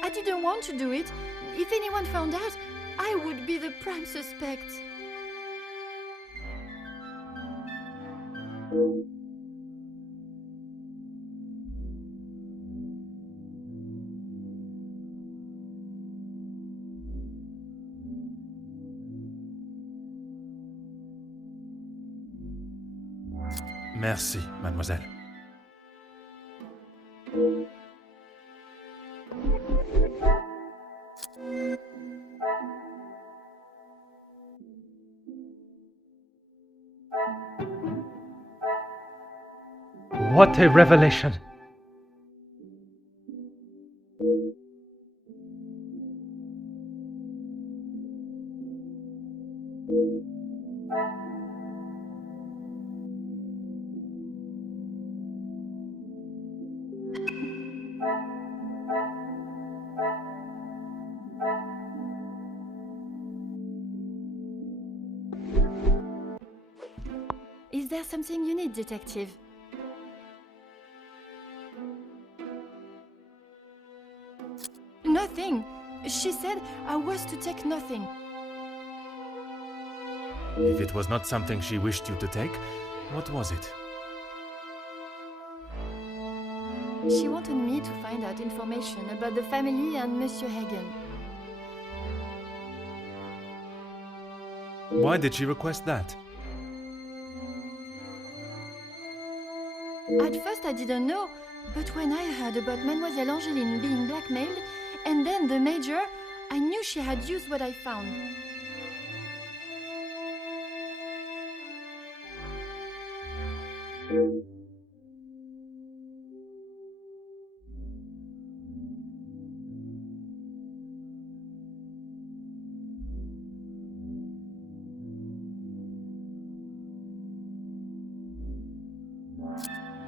I didn't want to do it. If anyone found out, I would be the prime suspect. Merci, mademoiselle. What a revelation! Is there something you need, detective? Nothing. She said I was to take nothing. If it was not something she wished you to take, what was it? She wanted me to find out information about the family and Monsieur Hagen. Why did she request that? At first I didn't know, but when I heard about Mademoiselle Angeline being blackmailed, and then the Major, I knew she had used what I found.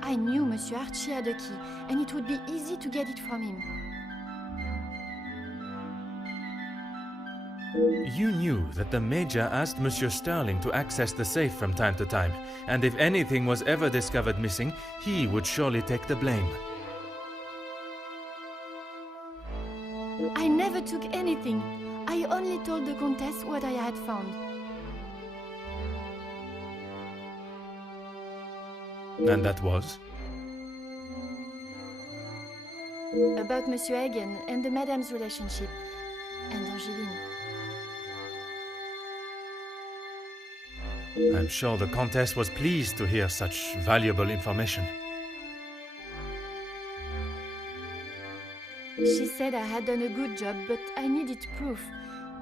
I knew Monsieur Archie had a key, and it would be easy to get it from him. You knew that the Major asked Monsieur Sterling to access the safe from time to time, and if anything was ever discovered missing, he would surely take the blame. I never took anything. I only told the Countess what I had found. And that was? About Monsieur Hagen and the Madame's relationship, and Angeline. I'm sure the Countess was pleased to hear such valuable information. She said I had done a good job, but I needed proof.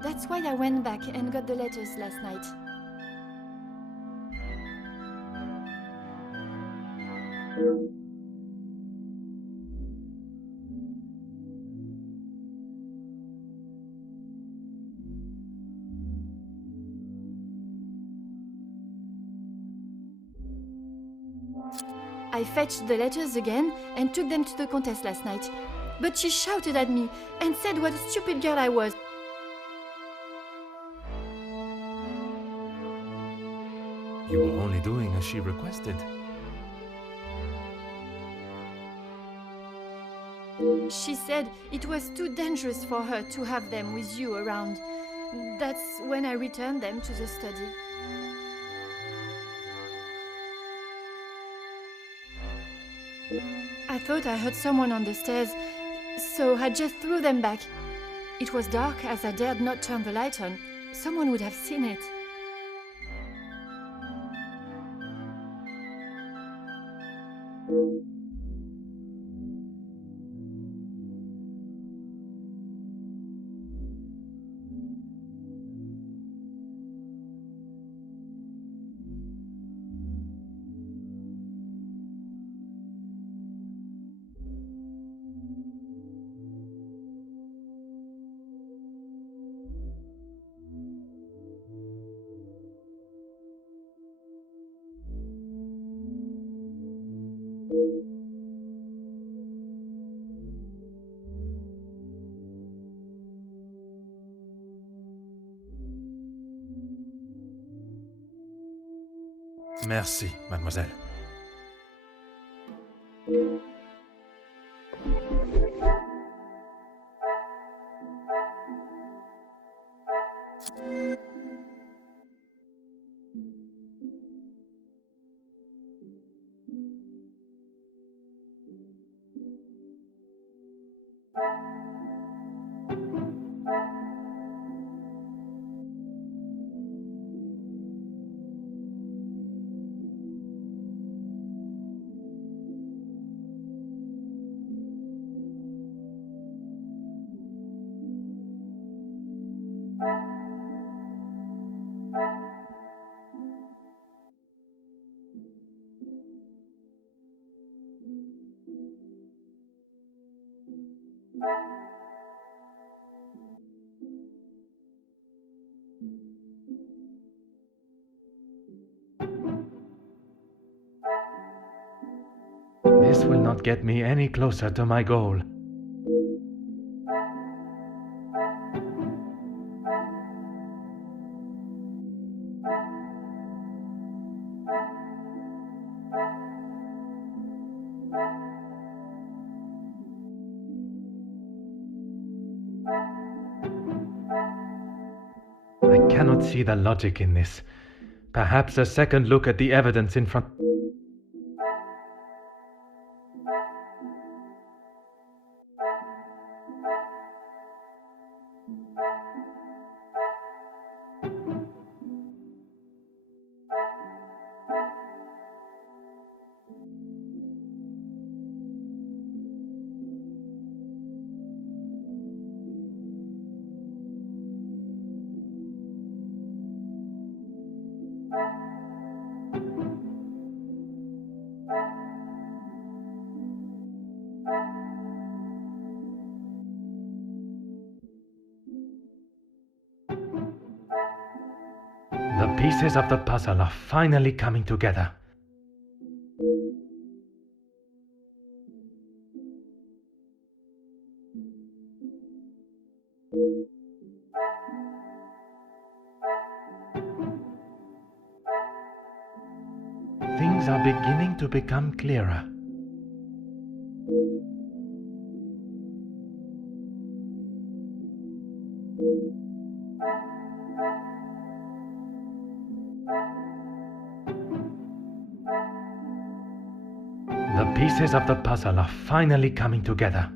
That's why I went back and got the letters last night. I fetched the letters again and took them to the Countess last night. But she shouted at me and said what a stupid girl I was. You were only doing as she requested. She said it was too dangerous for her to have them with you around. That's when I returned them to the study. I thought I heard someone on the stairs, so I just threw them back. It was dark as I dared not turn the light on. Someone would have seen it. Merci, mademoiselle. This will not get me any closer to my goal. I cannot see the logic in this. Perhaps a second look at the evidence in front... The pieces of the puzzle are finally coming together. Things are beginning to become clearer. The pieces of the puzzle are finally coming together.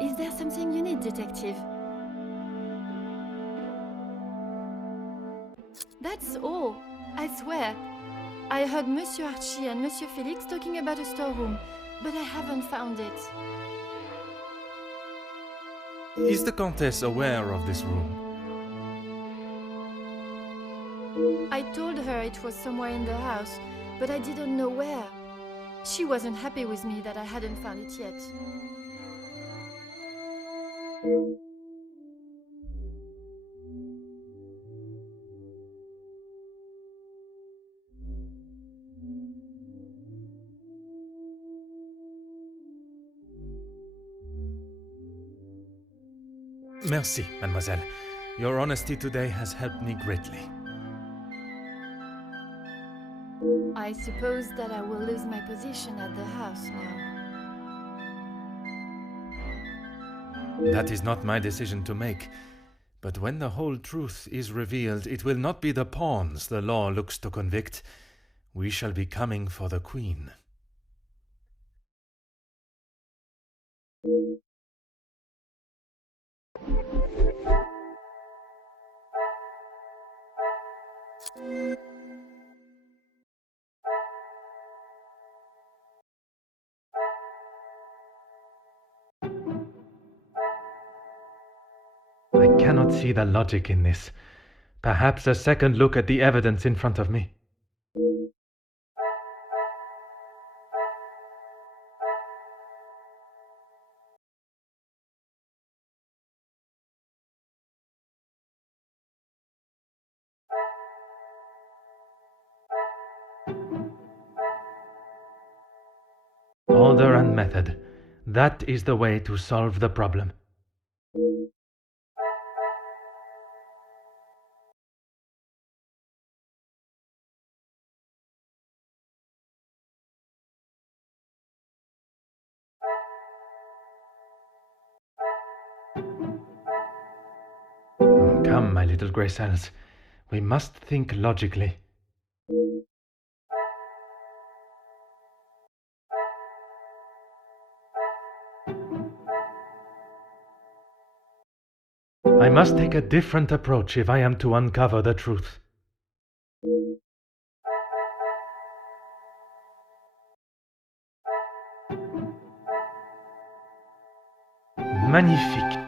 Is there something you need, detective? That's all. I swear. I heard Monsieur Archie and Monsieur Felix talking about a storeroom, but I haven't found it. Is the Countess aware of this room? I told her it was somewhere in the house, but I didn't know where. She wasn't happy with me that I hadn't found it yet. Merci, mademoiselle. Your honesty today has helped me greatly. I suppose that I will lose my position at the house now. That is not my decision to make. But when the whole truth is revealed, it will not be the pawns the law looks to convict. We shall be coming for the Queen. I cannot see the logic in this. Perhaps a second look at the evidence in front of me. Order and method. That is the way to solve the problem. Come, my little grey cells. We must think logically. I must take a different approach if I am to uncover the truth. Magnifique.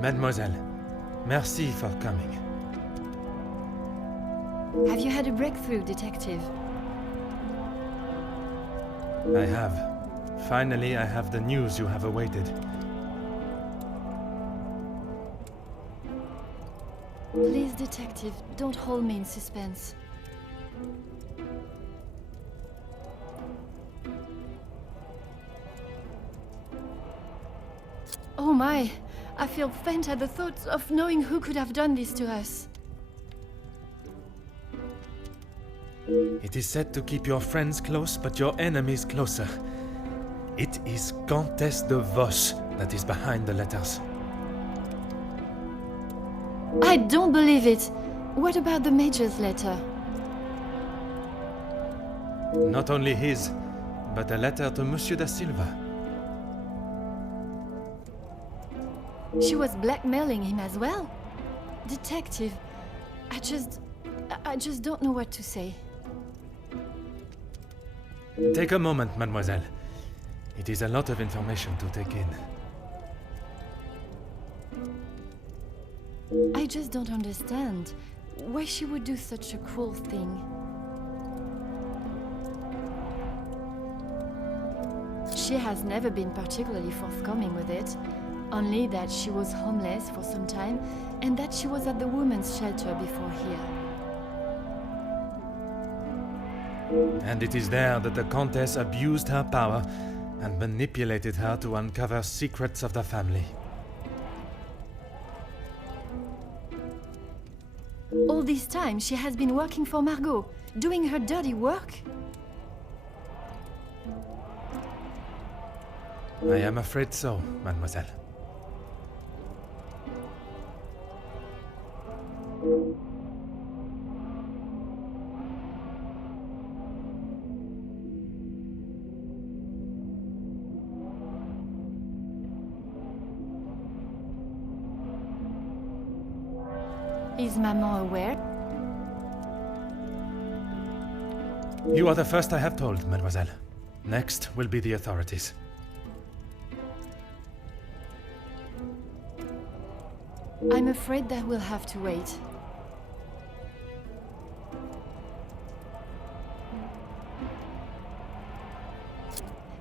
Mademoiselle, merci for coming. Have you had a breakthrough, Detective? I have. Finally, I have the news you have awaited. Please, Detective, don't hold me in suspense. Oh my! I feel faint at the thought of knowing who could have done this to us. It is said to keep your friends close, but your enemies closer. It is Countess de Vos that is behind the letters. I don't believe it! What about the Major's letter? Not only his, but a letter to Monsieur da Silva. She was blackmailing him as well? Detective, I just don't know what to say. Take a moment, mademoiselle. It is a lot of information to take in. I just don't understand why she would do such a cruel thing. She has never been particularly forthcoming with it, only that she was homeless for some time and that she was at the women's shelter before here. And it is there that the Countess abused her power and manipulated her to uncover secrets of the family. All this time she has been working for Margaux, doing her dirty work? I am afraid so, mademoiselle. Is Maman aware? You are the first I have told, mademoiselle. Next will be the authorities. I'm afraid that we'll have to wait.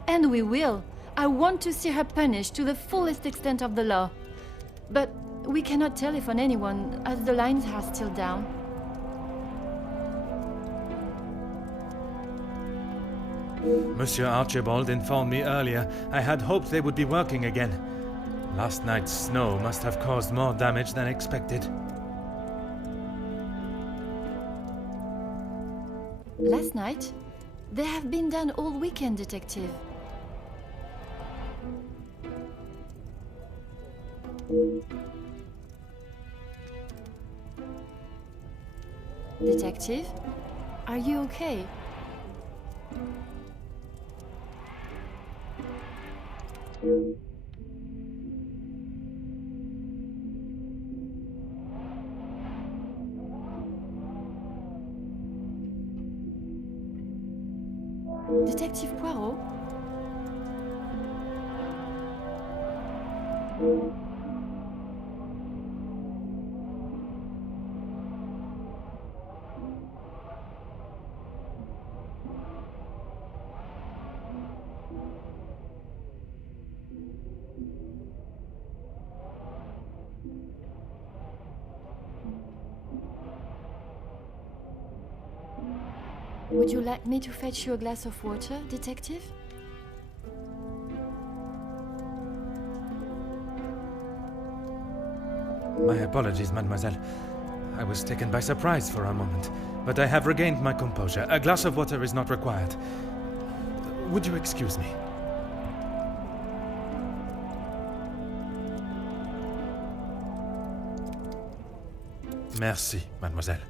And we will. I want to see her punished to the fullest extent of the law. But we cannot telephone anyone, as the lines are still down. Monsieur Archibald informed me earlier I had hoped they would be working again. Last night's snow must have caused more damage than expected. Last night? They have been done all weekend, Detective. Detective? Are you okay? Detective Poirot? Would you like me to fetch you a glass of water, Detective? My apologies, mademoiselle. I was taken by surprise for a moment, but I have regained my composure. A glass of water is not required. Would you excuse me? Merci, mademoiselle.